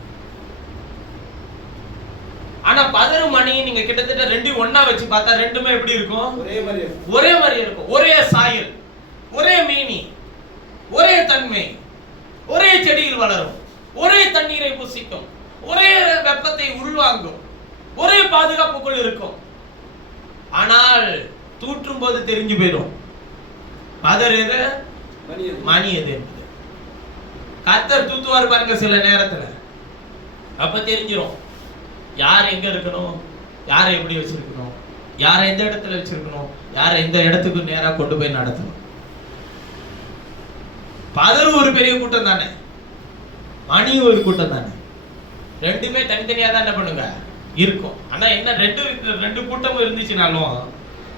ஆனா பதரும் மணியும் நீங்க கிட்டத்தட்ட ரெண்டும் ஒண்ணா வச்சு பார்த்தா ரெண்டுமே எப்படி இருக்கும்? ஒரே மாதிரி இருக்கும். ஒரே சாயல், ஒரே மீனி, ஒரே தன்மை, ஒரே செடியில் வளரும், ஒரே தண்ணீரை புசிக்கும், ஒரே வெப்பத்தை உள்வாங்கும், ஒரே பாதுகாப்புக்குள் இருக்கும். ஆனால் தூற்றும் போது தெரிஞ்சு போயிடும் பதர் எது, மணி எது என்பது. கர்த்தர் தூத்துவார் பாருங்க சில நேரத்துல, அப்ப தெரிஞ்சிடும் யார் எங்க இருக்கணும், யாரை எப்படி வச்சிருக்கணும், யாரை எந்த இடத்துல வச்சிருக்கணும், யாரை எந்த இடத்துக்கு நேரா கொண்டு போய் நடத்தணும். பதர் ஒரு பெரிய கூட்டம் தானே, மணி ஒரு கூட்டம் தானே, ரெண்டுமே தனித்தனியா தான் என்ன பண்ணுங்க இருக்கும். ஆனா என்ன, ரெண்டு கூட்டமும் இருந்துச்சுனாலும்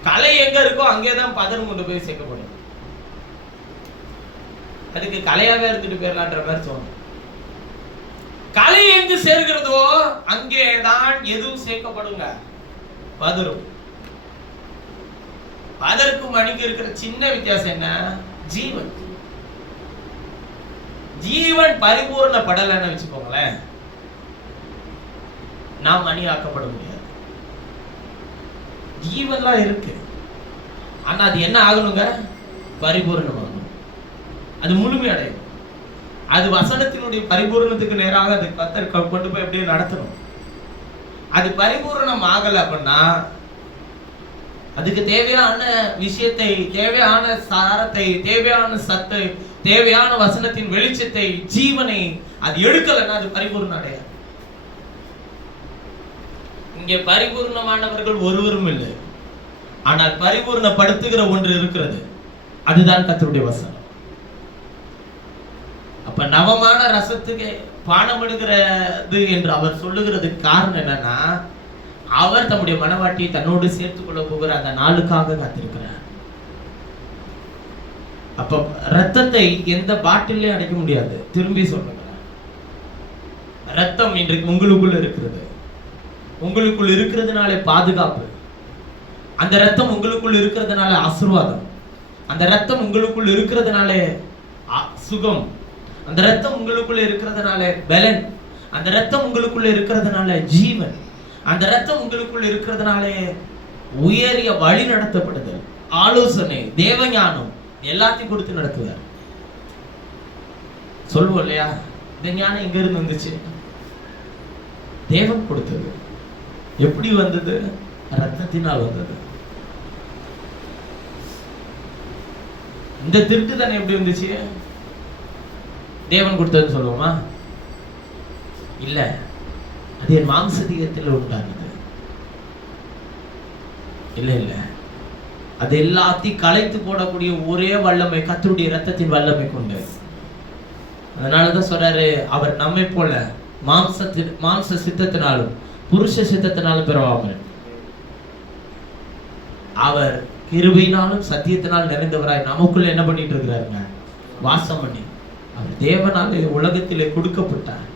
கலை எங்க இருக்கோ அங்கேதான் பதரும் கொண்டு போய் சேர்க்கப்படும். அதுக்கு கலையாவே இருந்துட்டு போயிடலான்ற மாதிரி தோணும். கலை எங்கு சேர்கிறதோ அங்கேதான் எதுவும் சேர்க்கப்படுங்க, பதரும். பதற்கும் மணிக்கு இருக்கிற சின்ன வித்தியாசம் என்ன? ஜீவன். ஜீவன் பரிபூர்ண படலன்னு வச்சுக்கோங்களேன், நாம் மணி ஆக்கப்பட முடியாது. ஜீவன்லாம் இருக்கு, ஆனா அது என்ன ஆகணுங்க? பரிபூர்ணமாகணும், அது முழுமை அடையும். அது வசனத்தினுடைய பரிபூர்ணத்துக்கு நேராக அது கர்த்தர் கொண்டு போய் எப்படியே நடத்தணும். அது பரிபூர்ணம் ஆகல அப்படின்னா அதுக்கு தேவையான விஷயத்தை, தேவையான சாரத்தை, தேவையான சத்தை, தேவையான வசனத்தின் வெளிச்சத்தை, ஜீவனை அது எடுக்கலன்னா அது பரிபூர்ணம் அடையாது. இங்கே பரிபூர்ணமானவர்கள் ஒருவரும் இல்லை. ஆனால் பரிபூர்ணப்படுத்துகிற ஒன்று இருக்கிறது. அதுதான் கர்த்தருடைய வசனம். அப்ப நவமான ரசத்துக்கு பானம் எடுக்கிறது என்று அவர் சொல்லுகிறதுக்கு காரணம் என்னன்னா, அவர் தம்முடைய மனவாட்டியை தன்னோடு சேர்த்துக் கொள்ள போகிற அந்த நாளுக்காக காத்திருக்கிறார். அப்ப ரத்தத்தை எந்த பாட்டிலையும் அடைக்க முடியாது. திரும்பி சொல்லுங்க, ரத்தம் இன்றைக்கு உங்களுக்குள்ள இருக்கிறது. உங்களுக்குள் இருக்கிறதுனால பாதுகாப்பு. அந்த ரத்தம் உங்களுக்குள் இருக்கிறதுனால ஆசீர்வாதம். அந்த ரத்தம் உங்களுக்குள் இருக்கிறதுனால சுகம். அந்த ரத்தம் உங்களுக்குள்ள இருக்கிறதுனால பலன். அந்த ரத்தம் உங்களுக்குள்ள இருக்கிறதுனால ஜீவன். அந்த ரத்தம் உங்களுக்குள்ள இருக்கிறதுனால உயரிய வழி நடத்தப்படுதல், ஆலோசனை, தேவஞானம் எல்லாத்தையும் கொடுத்து நடத்துவார். சொல்லுவோம் இல்லையா, இந்த ஞானம் எங்க இருந்து வந்துச்சு? தேவன் கொடுத்தது. எப்படி வந்தது? ரத்தத்தினால் வந்தது. இந்த திருட்டு தானே எப்படி வந்துச்சு? தேவன் கொடுத்ததுன்னு சொல்லுவோமா? இல்ல, அது என் மாம்சதீகத்தில் உண்டானது. இல்ல இல்ல, அது எல்லாத்தையும் கலைத்து போடக்கூடிய ஒரே வல்லமை கர்த்தருடைய இரத்தத்தின் வல்லமை கொண்டு. அதனாலதான் சொல்றாரு, அவர் நம்மை போல மாம்ச சித்தத்தினாலும் புருஷ சித்தத்தினாலும் பிறவாமல் அவர் கிருபையினாலும் சத்தியத்தினால் நிறைந்தவராய் நமக்குள்ள என்ன பண்ணிட்டு இருக்கிறாருங்க? வாசம் பண்ணி. அவர் தேவனாலே உலகத்திலே கொடுக்கப்பட்டார்.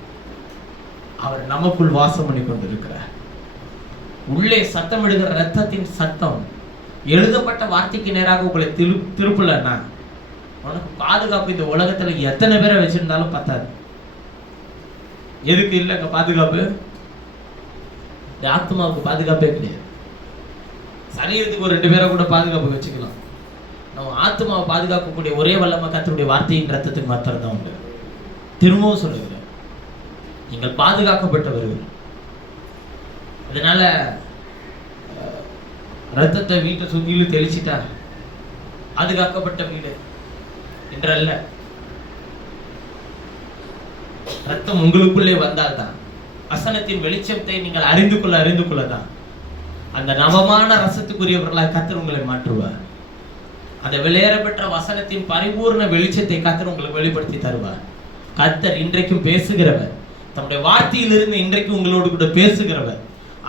அவர் நமக்குள் வாசம் பண்ணி கொண்டிருக்கிறார். உள்ளே சத்தம் எடுக்கிற ரத்தத்தின் சத்தம் எழுதப்பட்ட வார்த்தைக்கு நேராக உங்களை திருப்பலன்னா உனக்கு பாதுகாப்பு இந்த உலகத்துல எத்தனை பேரை வச்சிருந்தாலும் பத்தாது. எதுக்கு இல்லைங்க பாதுகாப்பு? இந்த ஆத்மாவுக்கு பாதுகாப்பே கிடையாது. சரீரத்துக்கு ஒரு 2 பேரை கூட பாதுகாப்பு வச்சுக்கலாம். நம்ம ஆத்மாவை பாதுகாக்கக்கூடிய ஒரே வல்லமை கர்த்தருடைய வார்த்தையின் ரத்தத்துக்கு மாத்திரம் தான் உண்டு. திரும்பவும் சொல்லுகிறேன், நீங்கள் பாதுகாக்கப்பட்டவர்கள். அதனால ரத்தத்தை வீட்டை சுத்திலும் தெளிச்சிட்டா பாதுகாக்கப்பட்ட வீடு என்றல்ல. ரத்தம் உங்களுக்குள்ளே வந்தால்தான், வசனத்தின் வெளிச்சத்தை நீங்கள் அறிந்து கொள்ளதான் அந்த நவமான ரசத்துக்குரியவர்களாக கர்த்தர் உங்களை மாற்றுவார். அந்த வெளியேறப்பட்ட வசனத்தின் பரிபூர்ண வெளிச்சத்தை கர்த்தர் உங்களுக்கு வெளிப்படுத்தி தருவார். கர்த்தர் இன்றைக்கும் பேசுகிறவர். தம்முடைய வார்த்தையிலிருந்து இன்றைக்கும் உங்களோடு கூட பேசுகிறவர்.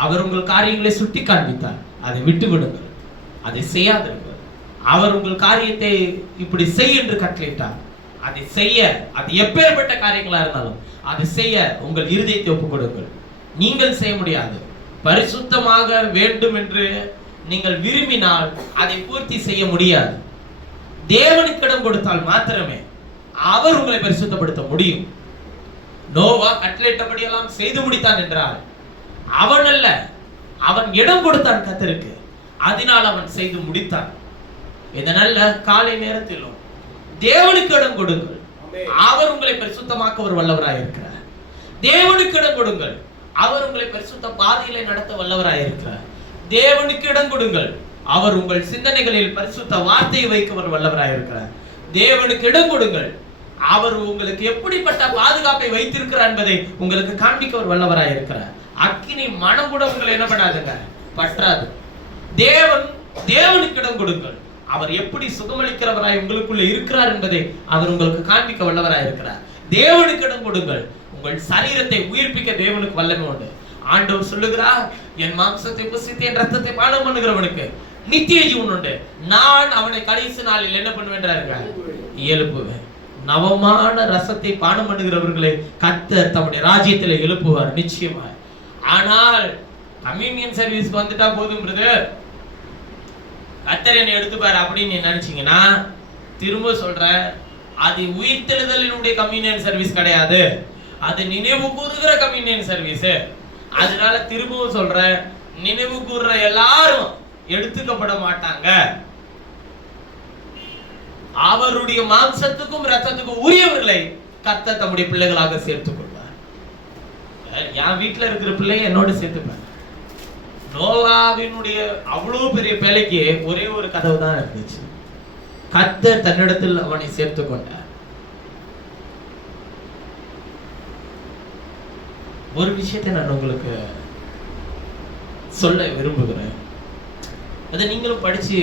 அவர் உங்கள் காரியங்களை சுட்டி காண்பித்தார். அதை விட்டு விடுங்கள், அதை செய்யாதிருங்கள். அவர் உங்கள் காரியத்தை இப்படி செய் என்று கட்டளையிட்டார். அதை செய்ய, அது எப்பேற்பட்ட காரியங்களா இருந்தாலும் அதை செய்ய உங்கள் இருதயத்தை ஒப்புக் கொடுங்கள். நீங்கள் செய்ய முடியாது. பரிசுத்தமாக வேண்டும் என்று நீங்கள் விரும்பினால் அதை பூர்த்தி செய்ய முடியாது. தேவனுக்கு இடம் கொடுத்தால் மாத்திரமே அவர் உங்களை பரிசுத்தப்படுத்த முடியும். நோவா கட்டளையிட்டபடியெல்லாம் செய்து முடித்தான் என்றால் அவன் அல்ல, அவன் இடம் கொடுத்தான் கர்த்தருக்கு. அதனால் அவன் செய்து முடித்தான். இதனால காலை நேரத்திலும் தேவனுக்கு இடம் கொடுங்கள். அவர் உங்களை பரிசுத்தமாக்க ஒரு வல்லவராய் இருக்கிறார். தேவனுக்கு இடம் கொடுங்கள். அவர் உங்களை பரிசுத்த பாதையிலே நடத்த வல்லவராய் இருக்கிறார். தேவனுக்கு இடம் கொடுங்கள். அவர் உங்கள் சிந்தனைகளில் பரிசுத்த வார்த்தையை வைக்க ஒரு வல்லவராய் இருக்கிறார். தேவனுக்கு இடம் கொடுங்கள். அவர் உங்களுக்கு எப்படிப்பட்ட பாதுகாப்பை வைத்திருக்கிறார் என்பதை உங்களுக்கு காண்பிக்க ஒரு வல்லவராய் இருக்கிறார். அக்கினி மனம் கூட உங்களை என்ன பண்ணாதுங்க, பற்றாது. தேவனுக்கு இடம் கொடுங்கள். அவர் எப்படி சுகமளிக்கிறவராய் உங்களுக்குள்ள இருக்கிறார் என்பதை அவர் உங்களுக்கு காண்பிக்க வல்லவராய் இருக்கிறார். தேவனுக்கு இடம் கொடுங்கள். உங்கள் சரீரத்தை உயிர்ப்பிக்க தேவனுக்கு வல்லமை உண்டு. ஆண்டவர் சொல்லுகிறார், என் மாம்சத்தை புசித்து என் ரத்தத்தை பானம் பண்ணுகிறவனுக்கு நித்திய ஜீவன் உண்டு. நான் அவனை கடைசி நாளில் என்ன பண்ணுவேன்றாருங்க, எழுப்புவேன். நவமான ரசத்தை பானம் பண்ணுகிறவர்களை கர்த்தர் தம்முடைய ராஜ்யத்தில் எழுப்புவார் நிச்சயமா. ஆனால் கம்யூனியன் சர்வீஸ்க்கு வந்துட்டா போதும் பிரதர், கர்த்தர் என்னை எடுத்துப்பாரு அப்படின்னு நீ நினைச்சீங்கன்னா, திரும்ப சொல்றேன், அது உயிர்த்தெழுதலினுடைய கம்யூனியன் சர்வீஸ் கிடையாது. அது நினைவு கூறுகிற கம்யூனியன் சர்வீஸ். அதனால திரும்பவும் சொல்றேன், நினைவு கூறுற எல்லாரும் எடுத்துக்கப்பட மாட்டாங்க. அவருடைய மாம்சத்துக்கும் ரத்தத்துக்கும் உரியவர்களை கர்த்தர் தம்முடைய பிள்ளைகளாக சேர்த்துக் கொள்வார். என் வீட்டுல இருக்கிற பிள்ளைய என்னோட சேர்த்துப்பாங்க. நோவாவினுடைய அவ்வளவு பெரிய பேலைக்கு ஒரே ஒரு கதவு தான் இருந்துச்சு. கர்த்தர் தன்னிடத்தில் அவனை சேர்த்து கொண்டார். ஒரு விஷயத்தை நான் உங்களுக்கு சொல்ல விரும்புகிறேன். அதை நீங்களும் படிச்சு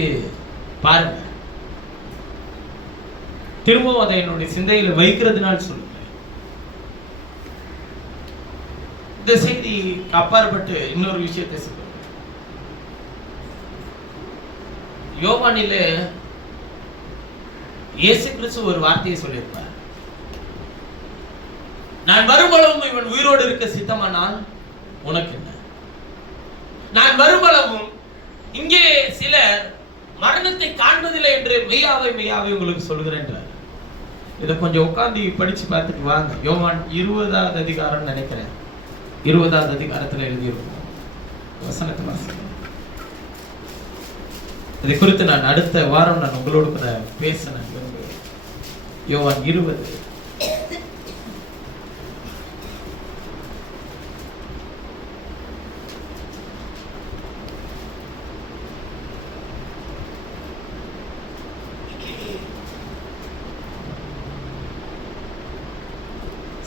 பாருங்க. திரும்பவும் அதை என்னுடைய சிந்தையில வைக்கிறதுனால சொல்லுங்க. இந்த செய்தி அப்பாற்பட்டு இன்னொரு விஷயத்தை சொல்லுங்க. யோவானில இயேசு கிறிஸ்து ஒரு வார்த்தையை சொல்லியிருப்பார். நான் வரும்பளவும் இவன் உயிரோடு இருக்க சித்தமானால் உனக்கு என்ன? நான் வரும்பளவும் இங்கே சிலர் மரணத்தை காண்பதில்லை என்று மெய்யாவை மெய்யாவை உங்களுக்கு சொல்கிறேன். இதை கொஞ்சம் உட்கார்ந்து படிச்சு பார்த்துட்டு வாங்க. யோவான் 20வது அதிகாரம் நினைக்கிறேன், 20வது அதிகாரத்தில் எழுதியிருக்கும் வசனத்தை வாசிங்க. இதை குறித்து நான் அடுத்த வாரம் நான் உங்களோடு கூட பேச நான் விரும்புகிறேன். யோவான் 20.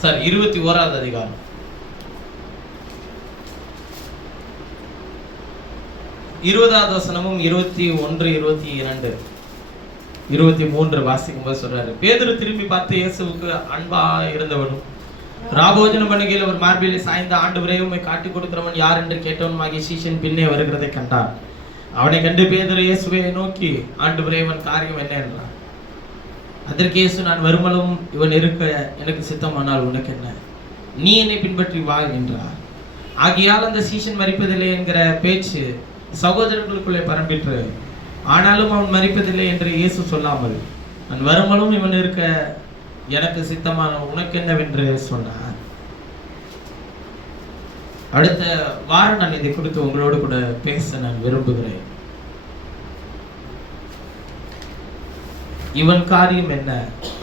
சார் 21வது அதிகாரம் 20வது வசனமும் 21, 22, 23 வாசிக்கும் போது சொல்றாரு. பேதுரு திரும்பி பார்த்து இயேசுவுக்கு அன்பா இருந்தவனும் ராபோஜன பண்டிகையில் ஒரு மார்பிலே சாய்ந்த ஆண்டவரே உம்மை காட்டிக் கொடுக்கிறவன் யார் என்று கேட்டவனுமாகிய சீஷன் பின்னே வருகிறதை கண்டான். அவனை கண்டு பேதுரு இயேசுவை நோக்கி, ஆண்டவரே இவன் காரியம் என்ன என்றான். அதற்கு இயேசு, நான் வருமளவும் இவன் இருக்க எனக்கு சித்தமானால் உனக்கு என்ன? நீ என்னை பின்பற்றி வா என்றார். ஆகையால் அந்த சீஷன் மரிப்பதில்லை என்கிற பேச்சு சகோதரர்களுக்குள்ளே பரம்பிற்று. ஆனாலும் அவன் மரிப்பதில்லை என்று இயேசு சொல்லாமல், நான் வருமளவும் இவன் இருக்க எனக்கு சித்தமான உனக்கு என்னவென்று சொன்னார். அடுத்த வாரம் நான் இதை குறித்து உங்களோடு கூட பேச நான் விரும்புகிறேன். இவன் காரியம் என்ன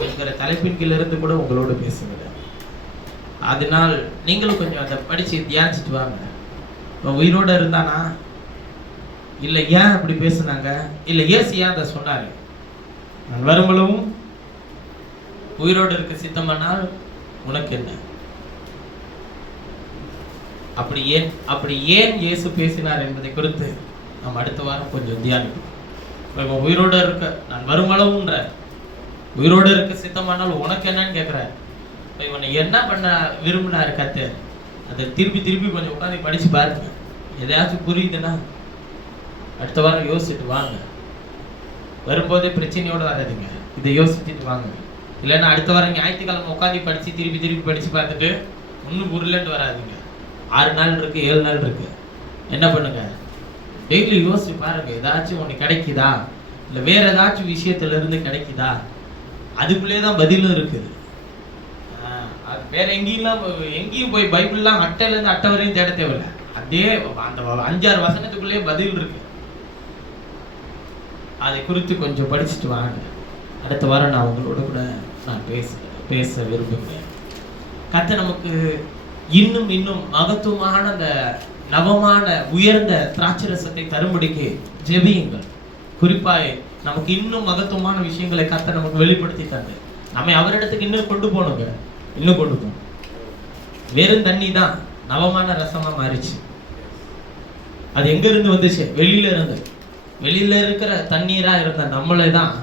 என்கிற தலைப்பின் கீழ் இருந்து கூட உங்களோடு பேசுகிறேன். அதனால் நீங்களும் கொஞ்சம் அதை படிச்சு தியானிச்சுட்டு வாங்க. உயிரோட இருந்தானா, இல்லை ஏன் அப்படி பேசுனாங்க, இல்லை ஏசு ஏன் அதை சொன்னாரு, நான் வரும்பளவும் உயிரோடு இருக்க சித்தமானால் உனக்கு என்ன, அப்படி ஏன் இயேசு பேசினார் என்பதை குறித்து நாம் அடுத்த வாரம் கொஞ்சம் தியானிப்போம். இவன் உயிரோடு இருக்க நான் வருமளவுன்ற உயிரோடு இருக்க சித்தமானால் உனக்கு என்னன்னு கேட்குற. இவனை என்ன பண்ண விரும்பினாரு கர்த்தர், அதை திருப்பி திருப்பி கொஞ்சம் உட்காந்து படிச்சு பாருங்க. எதையாச்சும் புரியுதுன்னா அடுத்த வாரம் யோசிச்சுட்டு வாங்க. வரும்போதே பிரச்சனையோடு வராதுங்க, இதை யோசிச்சுட்டு வாங்க. இல்லைன்னா அடுத்த வாரம் ஞாயிற்றுக்கிழமை உட்காந்து படிச்சு திருப்பி திருப்பி படிச்சு பார்த்துட்டு ஒன்றும் புரியலன்ட்டு வராதுங்க. 6 நாள் இருக்கு, 7 நாள் இருக்கு. என்ன பண்ணுங்க, டெய்லி யோசிச்சு பாருங்க. ஏதாச்சும் ஒன்று கிடைக்குதா, இல்லை வேற ஏதாச்சும் விஷயத்துல இருந்து கிடைக்குதா, அதுக்குள்ளே தான் பதிலும் இருக்குது. வேற எங்கேயும் போய் பைபிள்லாம் அட்டையிலேருந்து அட்டை வரையும் தேட தேவையில்லை. அதே அந்த 5-6 வசனத்துக்குள்ளேயே பதில் இருக்கு. அதை குறித்து கொஞ்சம் படிச்சுட்டு வாங்க. அடுத்த வாரம் நான் உங்களோட கூட நான் பேச விரும்புகிறேன். கர்த்தர் நமக்கு இன்னும் இன்னும் மகத்துவமான அந்த நவமான உயர்ந்த திராட்சரசத்தை தரும்படிக்கு ஜெபியுங்கள். குறிப்பாய் நமக்கு இன்னும் மகத்துவமான விஷயங்களை கர்த்தர் நமக்கு வெளிப்படுத்தி தந்து நம்மை அவரிடத்துக்கு இன்னும் கொண்டு போகணுங்க. இன்னும் கொண்டு போகணும். வெறும் தண்ணி தான் நவமான ரசமா மாறிச்சு. அது எங்க இருந்து வந்துச்சு? வெளியில இருக்கிற தண்ணீரா இருந்த நம்மளை தான்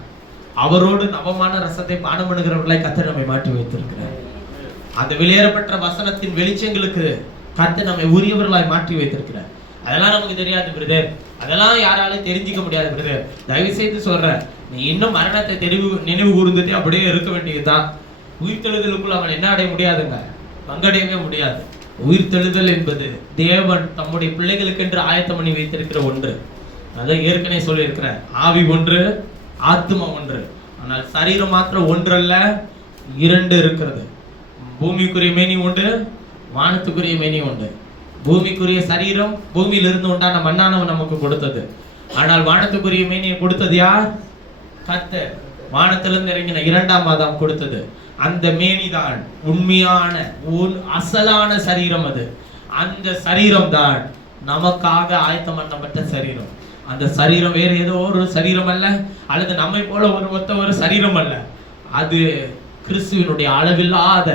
அவரோடு நவமான ரசத்தை பானம் பண்ணுகிறவர்களை கர்த்தர் நம்மை மாற்றி வைத்திருக்கிறார். அந்த வெளியேறப்பட்ட வசனத்தின் வெளிச்சங்களுக்கு கர்த்தர் நம்மை உரியவர்களாய் மாற்றி வைத்திருக்கிறார். அதெல்லாம் நமக்கு தெரியாது பிரதர், அதெல்லாம் யாராலும் தெரிஞ்சிக்க முடியாது பிரதர். தயவு செய்து சொல்றேன், நீ இன்னும் மரணத்தை நினைவு கூர்ந்துட்டு அப்படியே இருக்க வேண்டியதுதான். உயிர்த்தெழுதலுக்குள் அவன் என்ன அடைய முடியாதுங்க, பங்கடையவே முடியாது. உயிர்த்தெழுதல் என்பது தேவன் தம்முடைய பிள்ளைகளுக்கு என்று ஆயத்தம் பண்ணி வைத்திருக்கிற ஒன்று. அதை ஏற்கனவே சொல்லி இருக்கிறேன். ஆவி ஒன்று, ஆத்மா ஒன்று. ஆனால் சரீரம் மாத்திரம் ஒன்றல்ல, 2 இருக்கிறது. பூமிக்குரிய மேனி உண்டு, வானத்துக்குரிய மேனி உண்டு. பூமிக்குரிய சரீரம் பூமியிலிருந்து உண்டான மண்ணானவன் நமக்கு கொடுத்தது. ஆனால் வானத்துக்குரிய மேனியை கொடுத்தது யார்? கர்த்தர். வானத்திலிருந்து இறங்கின 2ஆம் ஆதாம் கொடுத்தது. அந்த மேனிதான் உண்மையான அசலான சரீரம். அது அந்த சரீரம் தான் நமக்காக ஆயத்தம் பண்ணப்பட்ட சரீரம். அந்த சரீரம் வேற ஏதோ ஒரு சரீரம் அல்ல, அல்லது நம்மை போல ஒரு சரீரம் அல்ல. அது கிறிஸ்துவினுடைய அளவில்லாத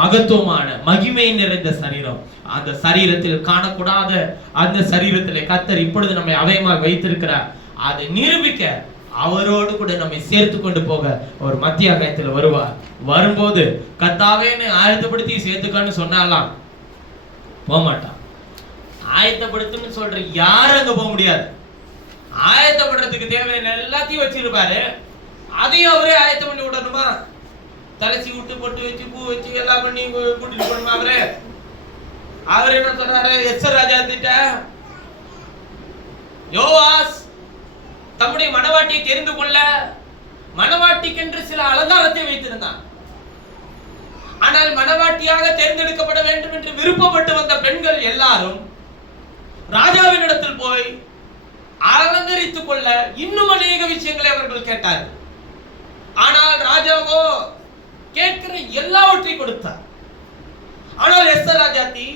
மகத்துவமான மகிமை நிறைந்த சரீரம். அந்த சரீரத்தில் காணக்கூடாத அந்த சரீரத்திலே கர்த்தர் இப்பொழுது நம்மை அவயமாக வைத்திருக்கிறார். அதை நிரூபிக்க அவரோடு கூட நம்மை சேர்த்து கொண்டு போக ஒரு மத்திய காலத்தில் வருவார். வரும்போது கர்த்தாவேன்னு ஆயத்தப்படுத்தி சேர்த்துக்கான்னு சொன்னாலாம் போக மாட்டான். ஆயத்தப்படுத்துன்னு சொல்ற யாரும் அங்க போக முடியாது. ஆயத்தப்படுறதுக்கு தேவையான எல்லாத்தையும் வச்சிருப்பாரு, அதையும் அவரே ஆயத்தம் பண்ணி விடணுமா? தலைச்சி விட்டு பொட்டு வச்சு பூ வச்சு எல்லாம் பண்ணி கூட்டிட்டு போகணுமா? அவரு என்ன சொன்னாரு? எஸ்தர் ராஜா திட்ட யோவாஸ் தம்முடைய மணவாட்டியை தெரிந்து கொள்ள மணவாட்டிக்கென்று சில அலங்காரத்தை வைத்திருந்தான். ஆனால் மணவாட்டியாக தேர்ந்தெடுக்கப்பட வேண்டும் என்று விருப்பப்பட்டு வந்த பெண்கள் எல்லாரும் ராஜாவினிடத்தில் போய் அலங்கரித்துக் கொள்ள இன்னும் அநேக விஷயங்களை அவர்கள் கேட்டார்கள். ஆனால் ராஜாவோ கேட்கிற எல்லாவற்றையும் கொடுத்தார். ஆனால் எஸ்தர் ராஜாத்தி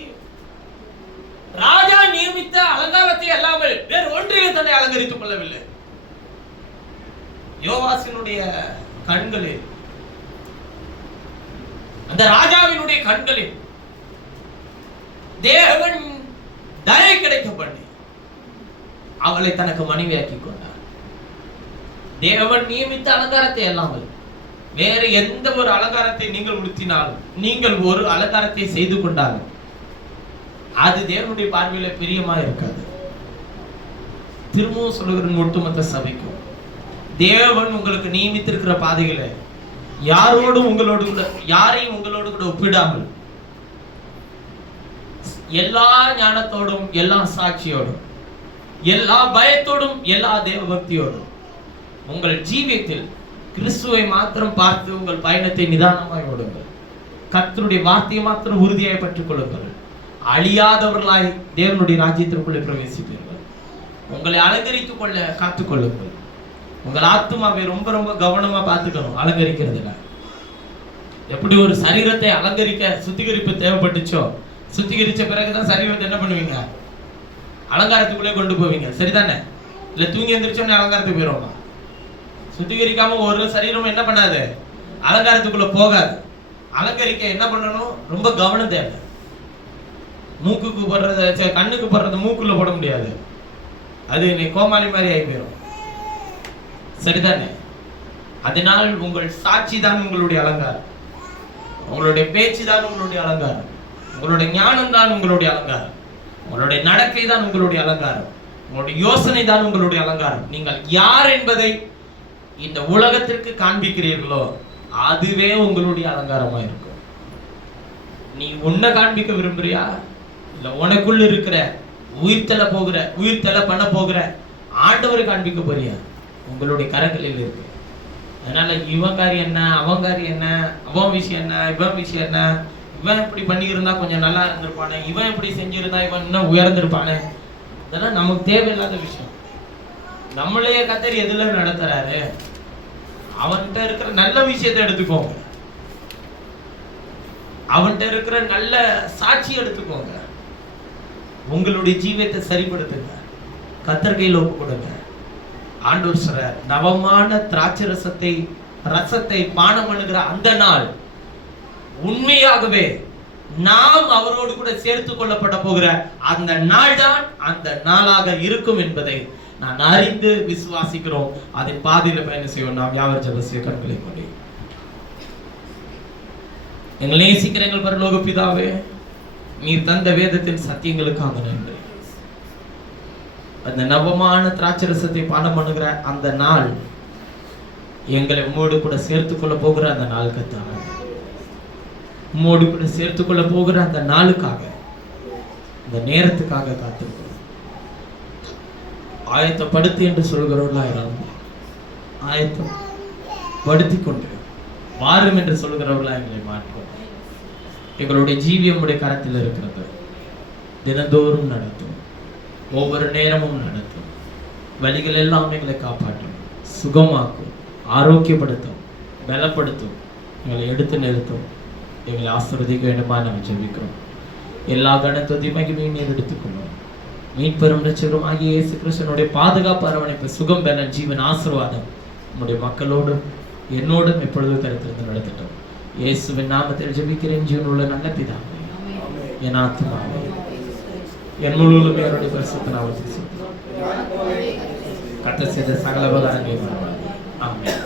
ராஜா நியமித்த அலங்காரத்தை அல்லாமல் வேறு ஒன்றையும் தன்னை அலங்கரித்துக் கொள்ளவில்லை. யோவாசினுடைய கண்களில், அந்த ராஜாவினுடைய கண்களில் தேவன் தயை கிடைக்க பண்ணி அவளை தனக்கு மனைவியாக்கி கொண்டார். தேவன் நியமித்த அலங்காரத்தை அல்லாமல் வேற எந்த ஒரு அலங்காரத்தை நீங்கள் உடுத்தினாலும், நீங்கள் ஒரு அலங்காரத்தை செய்து கொண்டாலும் அது தேவனுடைய பார்வையில பிரியமா இருக்காது. திரும்பவும் சொல்லுகிற ஒட்டுமொத்த சபைக்கும் தேவன் உங்களுக்கு நியமித்திருக்கிற பாதைகளை யாரையும் உங்களோடு கூட ஒப்பிடாமல் எல்லா ஞானத்தோடும், எல்லா சாட்சியோடும், எல்லா பயத்தோடும், எல்லா தேவ பக்தியோடும் உங்கள் ஜீவியத்தில் கிறிஸ்துவை மாத்திரம் பார்த்து உங்கள் பயணத்தை நிதானமாய் ஓடுங்கள். கர்த்தருடைய வார்த்தையை மாத்திரம் உறுதியாய் பற்றிக் கொள்ளுங்கள். அழியாதவர்களாய் தேவனுடைய ராஜ்யத்திற்குள்ளே பிரவேசிப்பீர்கள். உங்களை அலங்கரித்துக் கொள்ள காத்துக்கொள்ளுங்கள். உங்கள் ஆத்துமாவை ரொம்ப ரொம்ப கவனமா பார்த்துக்கணும். அலங்கரிக்கிறதுல எப்படி ஒரு சரீரத்தை அலங்கரிக்க சுத்திகரிப்பு தேவைப்பட்டுச்சோ, சுத்திகரிச்ச பிறகுதான் சரீரத்தை என்ன பண்ணுவீங்க? அலங்காரத்துக்குள்ளே கொண்டு போவீங்க. சரிதானே? இல்ல தூங்கி எந்திரிச்சோன்னு அலங்காரத்துக்கு போயிடுவோமா? சுத்திகரிக்காம ஒரு சரீரம் என்ன பண்ணாது, அலங்காரத்துக்குள்ள போகாது. அலங்கரிக்க என்ன பண்ணணும்? ரொம்ப கவனம் தேவை. மூக்குக்கு போடுறத, கண்ணுக்கு போடுறத மூக்குள்ள போட முடியாது. அது நீ கோமாளி மாதிரி ஆகி போயிடும். சரிதானே? அதனால் உங்கள் சாட்சி தான் உங்களுடைய அலங்காரம், உங்களுடைய பேச்சு தான் உங்களுடைய அலங்காரம், உங்களுடைய ஞானம் தான் உங்களுடைய அலங்காரம், உங்களுடைய நடக்கை தான் உங்களுடைய அலங்காரம், உங்களுடைய யோசனை தான் உங்களுடைய அலங்காரம். நீங்கள் யார் என்பதை இந்த உலகத்திற்கு காண்பிக்கிறீர்களோ அதுவே உங்களுடைய அலங்காரமா இருக்கும். நீ உன்னை காண்பிக்க விரும்புறியா, இல்ல உனக்குள்ள இருக்கிற உயிர்த்தல பண்ண போகிற ஆண்டவரை காண்பிக்க போறியா? உங்களுடைய கரங்களில் இருக்கு. அதனால இவன் காரியம் என்ன, அவன் காரியம் என்ன, அவன் விஷயம் என்ன, இவன் விஷயம் என்ன, இவன் இப்படி பண்ணியிருந்தா கொஞ்சம் நல்லா இருந்திருப்பானே, இவன் இப்படி செஞ்சிருந்தா இவன் இன்னும் உயர்ந்திருப்பானே, இதெல்லாம் நமக்கு தேவையில்லாத விஷயம். நம்மளையே கத்தர் எதுல நடத்துறாரு? அவன்கிட்ட இருக்கிற நல்ல விஷயத்தை எடுத்துக்கோங்க, அவன்கிட்ட இருக்கிற நல்ல சாட்சி எடுத்துக்கோங்க, உங்களுடைய ஜீவியத்தை சரிப்படுத்துங்க, கத்தர் கையில் ஒப்பு கொடுங்க. ஆண்டவர் சொல்றார், நவமான திராட்சை ரசத்தை பானம் பண்ணுகிற அந்த நாள் உண்மையாகவே நாம் அவரோடு கூட சேர்த்து கொள்ளப்பட போகிற அந்த நாள் தான் அந்த நாளாக இருக்கும் என்பதை நான் அறிந்து விசுவாசிக்கிறோம். அதன் பாதையில பயணம் செய்வோம். நாம் யாவர் ஜெபசிய கண்களை கொண்டு எங்கள் நேசிக்கிற எங்கள் பரலோக பிதாவே, நீர் தந்த வேதத்தின் சத்தியங்களுக்காக நன்றி. அந்த நவமான திராட்சை ரசத்தை பானம் பண்ணுகிற அந்த நாள் எங்களை உம்மோடு கூட சேர்த்துக் கொள்ள போகிற அந்த நாளுக்காக, உம்மோடு கூட சேர்த்துக் கொள்ள போகிற அந்த நாளுக்காக, அந்த நேரத்துக்காக காத்திருக்கிறோம். ஆயத்தப்படுத்து என்று சொல்கிறவர்களாயிரம் ஆயத்தம் படுத்தி கொண்டு வாரும் என்று சொல்கிறவர்களா எங்களை மாற்றோம். எங்களுடைய ஜீவியம் உடைய கரத்தில் இருக்கிறது. தினந்தோறும் நடத்தும், ஒவ்வொரு நேரமும் நடத்தும். வழிகள் எல்லாம் எங்களை காப்பாற்றும், சுகமாக்கும், ஆரோக்கியப்படுத்தும், பலப்படுத்தும், எங்களை எடுத்து நிறுத்தும். எங்களை ஆசீர்வதிக்க வேண்டுமா நாம் ஜெபிக்கிறோம். எல்லா கணத்துவத்தையும் மகிமையும் நீர் எடுத்துக்கொள்ளும். மீட்பெரும் ரட்சகரும் ஆகிய இயேசு கிறிஸ்துவினுடைய பாதுகாப்பு, அரவணைப்பு, சுகம், பலன், ஜீவன், ஆசீர்வாதம் நம்முடைய மக்களோடும் என்னோடும் எப்பொழுது தரித்திருந்து நடத்தட்டும். இயேசுவின் நாமத்தில் ஜெபிக்கிறேன் ஜீவனுள்ள நல்ல பிதாவே. என் ஆத்துமாவே என் முழுவதும் என்னுடைய பரிசுத்த நாமத்தை கர்த்தர் செய்த சகல உபகாரங்களையும் ஆமென்.